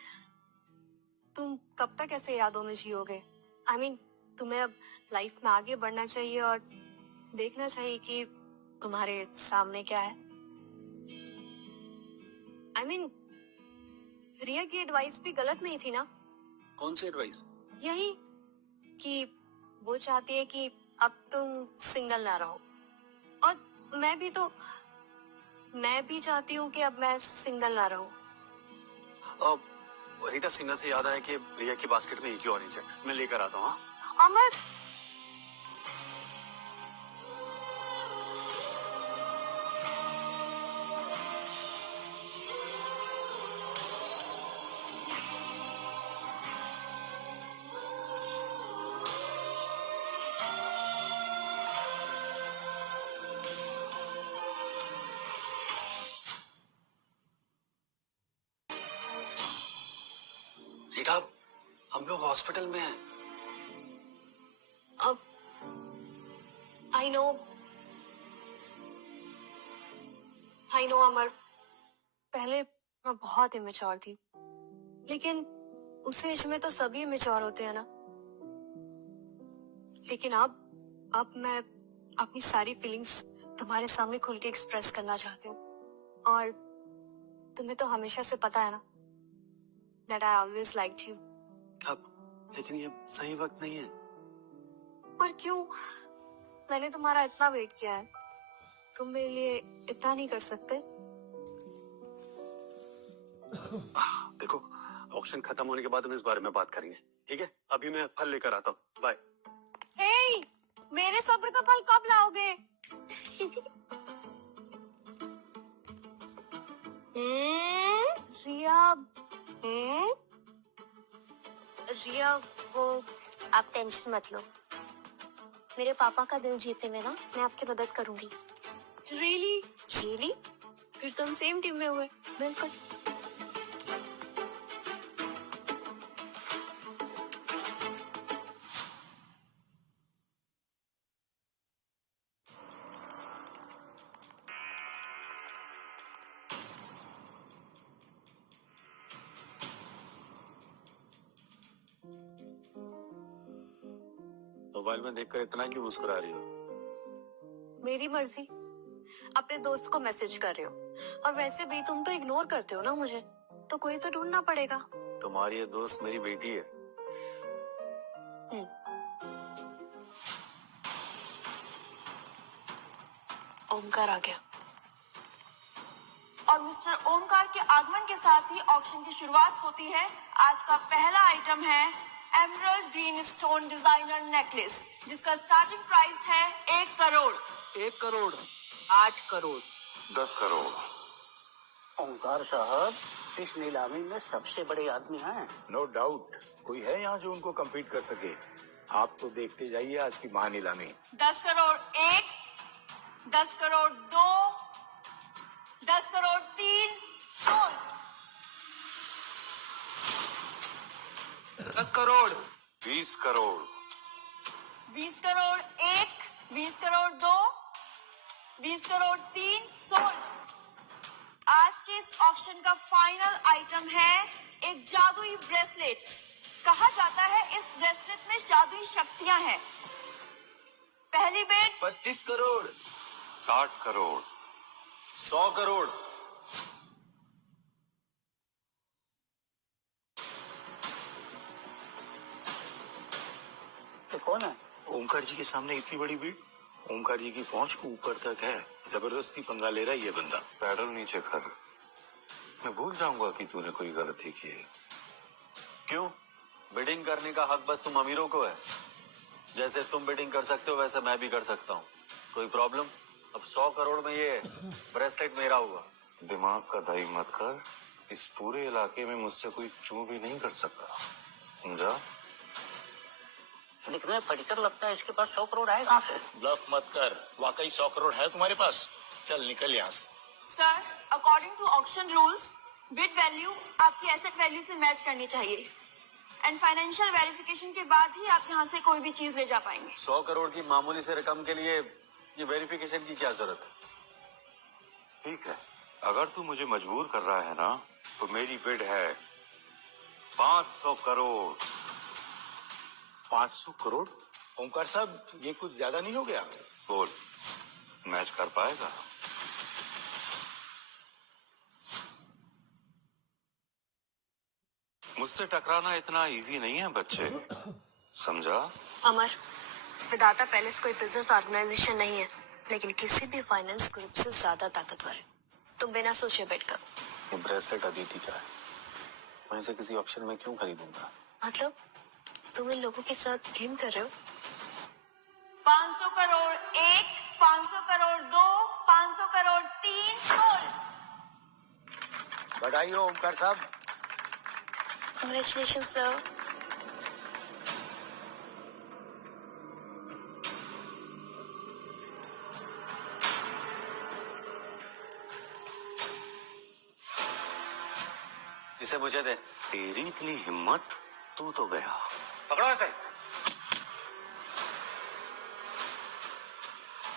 तुम कब तक ऐसे यादों में जियोगे? I mean, तुम्हें अब लाइफ में आगे बढ़ना चाहिए और देखना चाहिए कि तुम्हारे सामने क्या है। I mean, रिया की एडवाइस भी गलत नहीं थी ना? कौन सी एडवाइस? यही कि वो चाहती है कि अब तुम सिंगल ना रहो, और मैं भी चाहती हूँ कि अब मैं सिंगल ना रहूं। रीटा, सिंगल से याद आया कि रिया की बास्केट में एक ही ऑरेंज है, मैं लेकर आता हूँ। अमर, रीटा, हम लोग हॉस्पिटल में हैं। अब आई नो अमर, पहले मैं बहुत इमेच्योर थी, लेकिन उस एज में तो सभी इमेच्योर होते हैं ना। लेकिन अब मैं अपनी सारी फीलिंग्स तुम्हारे सामने खुल के एक्सप्रेस करना चाहती हूँ, और तुम्हें तो हमेशा से पता है ना that I always liked you। अब, लेकिन ये सही वक्त नहीं है। पर क्यों? मैंने तुम्हारा इतना वेट किया है, तुम मेरे लिए इतना नहीं कर सकते? देखो, ऑक्शन खत्म होने के बाद हम इस बारे में बात करेंगे, ठीक है? अभी मैं फल लेकर आता हूँ, बाय। हे, मेरे सब्र का फल कब लाओगे? रिया, वो आप टेंशन मत लो, मेरे पापा का दिल जीतने में ना मैं आपकी मदद करूंगी। रियली? फिर तुम सेम टीम में हुए। बिल्कुल। मोबाइल में देखकर इतना क्यों मुस्कुरा रही हो? मेरी मर्जी। अपने दोस्त को मैसेज कर रहे हो, और वैसे भी तुम तो इग्नोर करते हो ना मुझे, तो कोई तो ढूंढना पड़ेगा। तुम्हारी ये दोस्त मेरी बेटी है। ओमकार आ गया। और मिस्टर ओमकार के आगमन के साथ ही ऑक्शन की शुरुआत होती है। आज का पहला आइटम है emerald green stone designer necklace, जिसका स्टार्टिंग प्राइस है 1 करोड़। 1 करोड़, 8 करोड़, 10 करोड़। ओमकार साहब, इस नीलामी में सबसे बड़े आदमी हैं। नो डाउट, कोई है यहाँ जो उनको compete कर सके। आप तो देखते जाइए आज की महानीलामी। 10 करोड़ 1, 10 करोड़ 2, 10 करोड़ 3, सोल्ड। 10 करोड़ 20 करोड़ 20 करोड़ 1, 20 करोड़ 2, 20 करोड़ 3, सोल्ड। आज के इस ऑक्शन का फाइनल आइटम है एक जादुई ब्रेसलेट। कहा जाता है इस ब्रेसलेट में जादुई शक्तियां हैं। पहली बेट 25 करोड़ 60 करोड़ 100 करोड़। ये कौन है? ओमकार जी के सामने इतनी बड़ी भीड़। ओमकार जी की पहुंच ऊपर तक है। जबरदस्ती पंगा ले रहा है ये बंदा। पैडल नीचे कर। मैं भूल जाऊंगा कि तूने कोई गलती की है। क्यों? बिडिंग करने का हक बस तुम अमीरों को है। जैसे तुम बिडिंग कर सकते हो वैसे मैं भी कर सकता हूँ। कोई प्रॉब्लम? अब 100 करोड़ में ये ब्रेसलेट मेरा हुआ। दिमाग का दही मत कर। इस पूरे इलाके में मुझसे कोई चू भी नहीं कर सकता, समझा? दिखने में फटीचर लगता है, इसके पास 100 करोड़ है कहाँ से? ब्लफ मत कर, वाकई 100 करोड़ है तुम्हारे पास। चल निकल यहाँ से। Sir, according to auction rules, bid value आपकी एसेट वैल्यू से मैच करनी चाहिए एंड फाइनेंशियल वेरिफिकेशन के बाद ही आप यहाँ से कोई भी चीज ले जा पाएंगे। 100 करोड़ की मामूली से रकम के लिए ये वेरिफिकेशन की क्या जरूरत है? ठीक है, अगर तू मुझे मजबूर कर रहा है ना, तो मेरी बिड है 500 करोड़। 500 करोड़? ओमकार साहब, ये कुछ ज्यादा नहीं हो गया? बोल, मैच कर पाएगा? मुझसे टकराना इतना इजी नहीं है बच्चे, समझा? अमर, विधाता पैलेस कोई बिजनेस ऑर्गेनाइजेशन नहीं है, लेकिन किसी भी फाइनेंस ग्रुप से ज्यादा ताकतवर है। तुम बिना सोचे बैठ कर। ये ब्रेसलेट अदिति का है, मैं इसे किसी ऑप्शन में क्यों खरीदूंगा? मतलब तुम इन लोगों के साथ गेम कर रहे हो? 500 करोड़ 1, 500 करोड़ 2, 500 करोड़ 3, सोल्ड। बधाई हो ओमकार साहब। Congratulations, sir. इसे मुझे दे। तेरी इतनी हिम्मत, तू तो गया। पकड़ो इसे।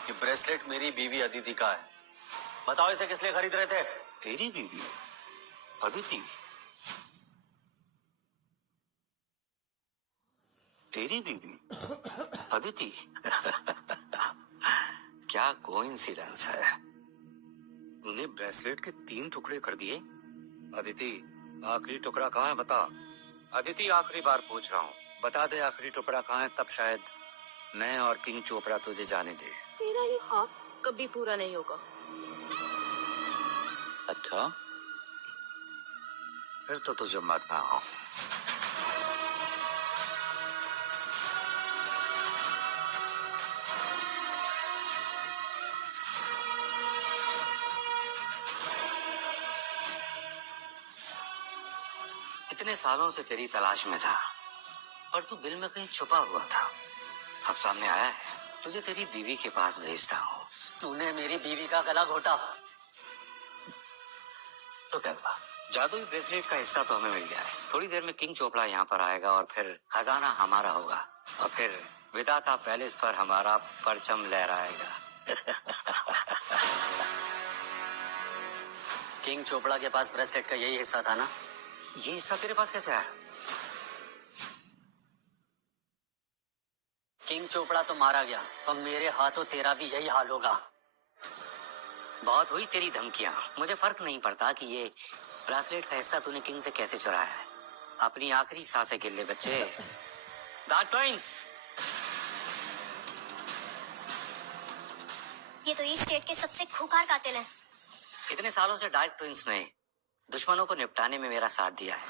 ये ब्रेसलेट मेरी बीवी अदिति का है। बताओ इसे किस लिए खरीद रहे थे? तेरी बीवी अदिति? तेरी बीवी अदिति? क्या कोइंसिडेंस है। उन्हें ब्रेसलेट के 3 टुकड़े कर दिए। अदिति, आखिरी टुकड़ा कहाँ है बता। अदिति, आखिरी बार पूछ रहा हूँ, बता दे आखिरी टुकड़ा कहाँ है, तब शायद मैं और किंग चोपड़ा तुझे जाने दे। तेरा ये ख्वाब कभी पूरा नहीं होगा। अच्छा, फिर तो तुझे मरना हो। इतने सालों से तेरी तलाश में था, पर तू दिल में कहीं छुपा हुआ था। अब सामने आया है, तुझे तेरी बीवी के पास भेजता हूँ। तूने मेरी बीवी का गला घोटा तो क्या हुआ? जादुई ब्रेसलेट का हिस्सा तो हमें मिल गया है। थोड़ी देर में किंग चोपड़ा यहाँ पर आएगा और फिर खजाना हमारा होगा और फिर विधाता पैलेस पर हमारा परचम लहराएगा। किंग चोपड़ा के पास ब्रेसलेट का यही हिस्सा था ना? ये हिस्सा तेरे पास कैसे आया? किंग चोपड़ा तो मारा गया और मेरे हाथों तेरा भी यही हाल होगा। बहुत हुई तेरी धमकियां। मुझे फर्क नहीं पड़ता कि ये ब्रेसलेट का हिस्सा तूने किंग से कैसे चुराया है। अपनी आखिरी सांसें गिन ले बच्चे। डार्क ट्वाइंस, ये तो इस स्टेट के सबसे खूंखार कातिल हैं। इतने सालों से डार्क ट्विंस ने दुश्मनों को निपटाने में मेरा साथ दिया है।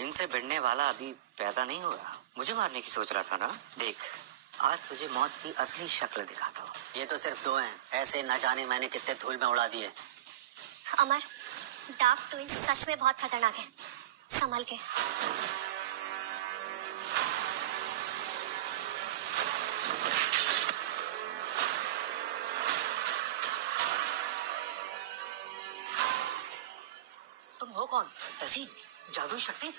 इनसे भिड़ने वाला अभी पैदा नहीं हुआ। मुझे मारने की सोच रहा था ना? देख, आज तुझे मौत की असली शक्ल दिखाता हूँ। ये तो सिर्फ 2 हैं, ऐसे न जाने मैंने कितने धूल में उड़ा दिए। अमर, डार्क ट्विंस सच में बहुत खतरनाक है, संभल के। तुम हो कौन? ऐसी जादुई शक्ति?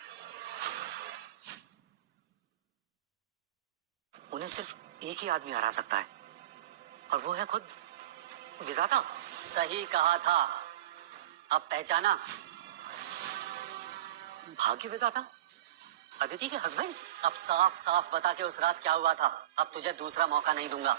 उन्हें सिर्फ एक ही आदमी हरा सकता है, और वो है खुद विधाता। सही कहा था, अब पहचाना? भाग्य विधाता, अदिति के हस्बैंड। अब साफ साफ बता के उस रात क्या हुआ था। अब तुझे दूसरा मौका नहीं दूंगा।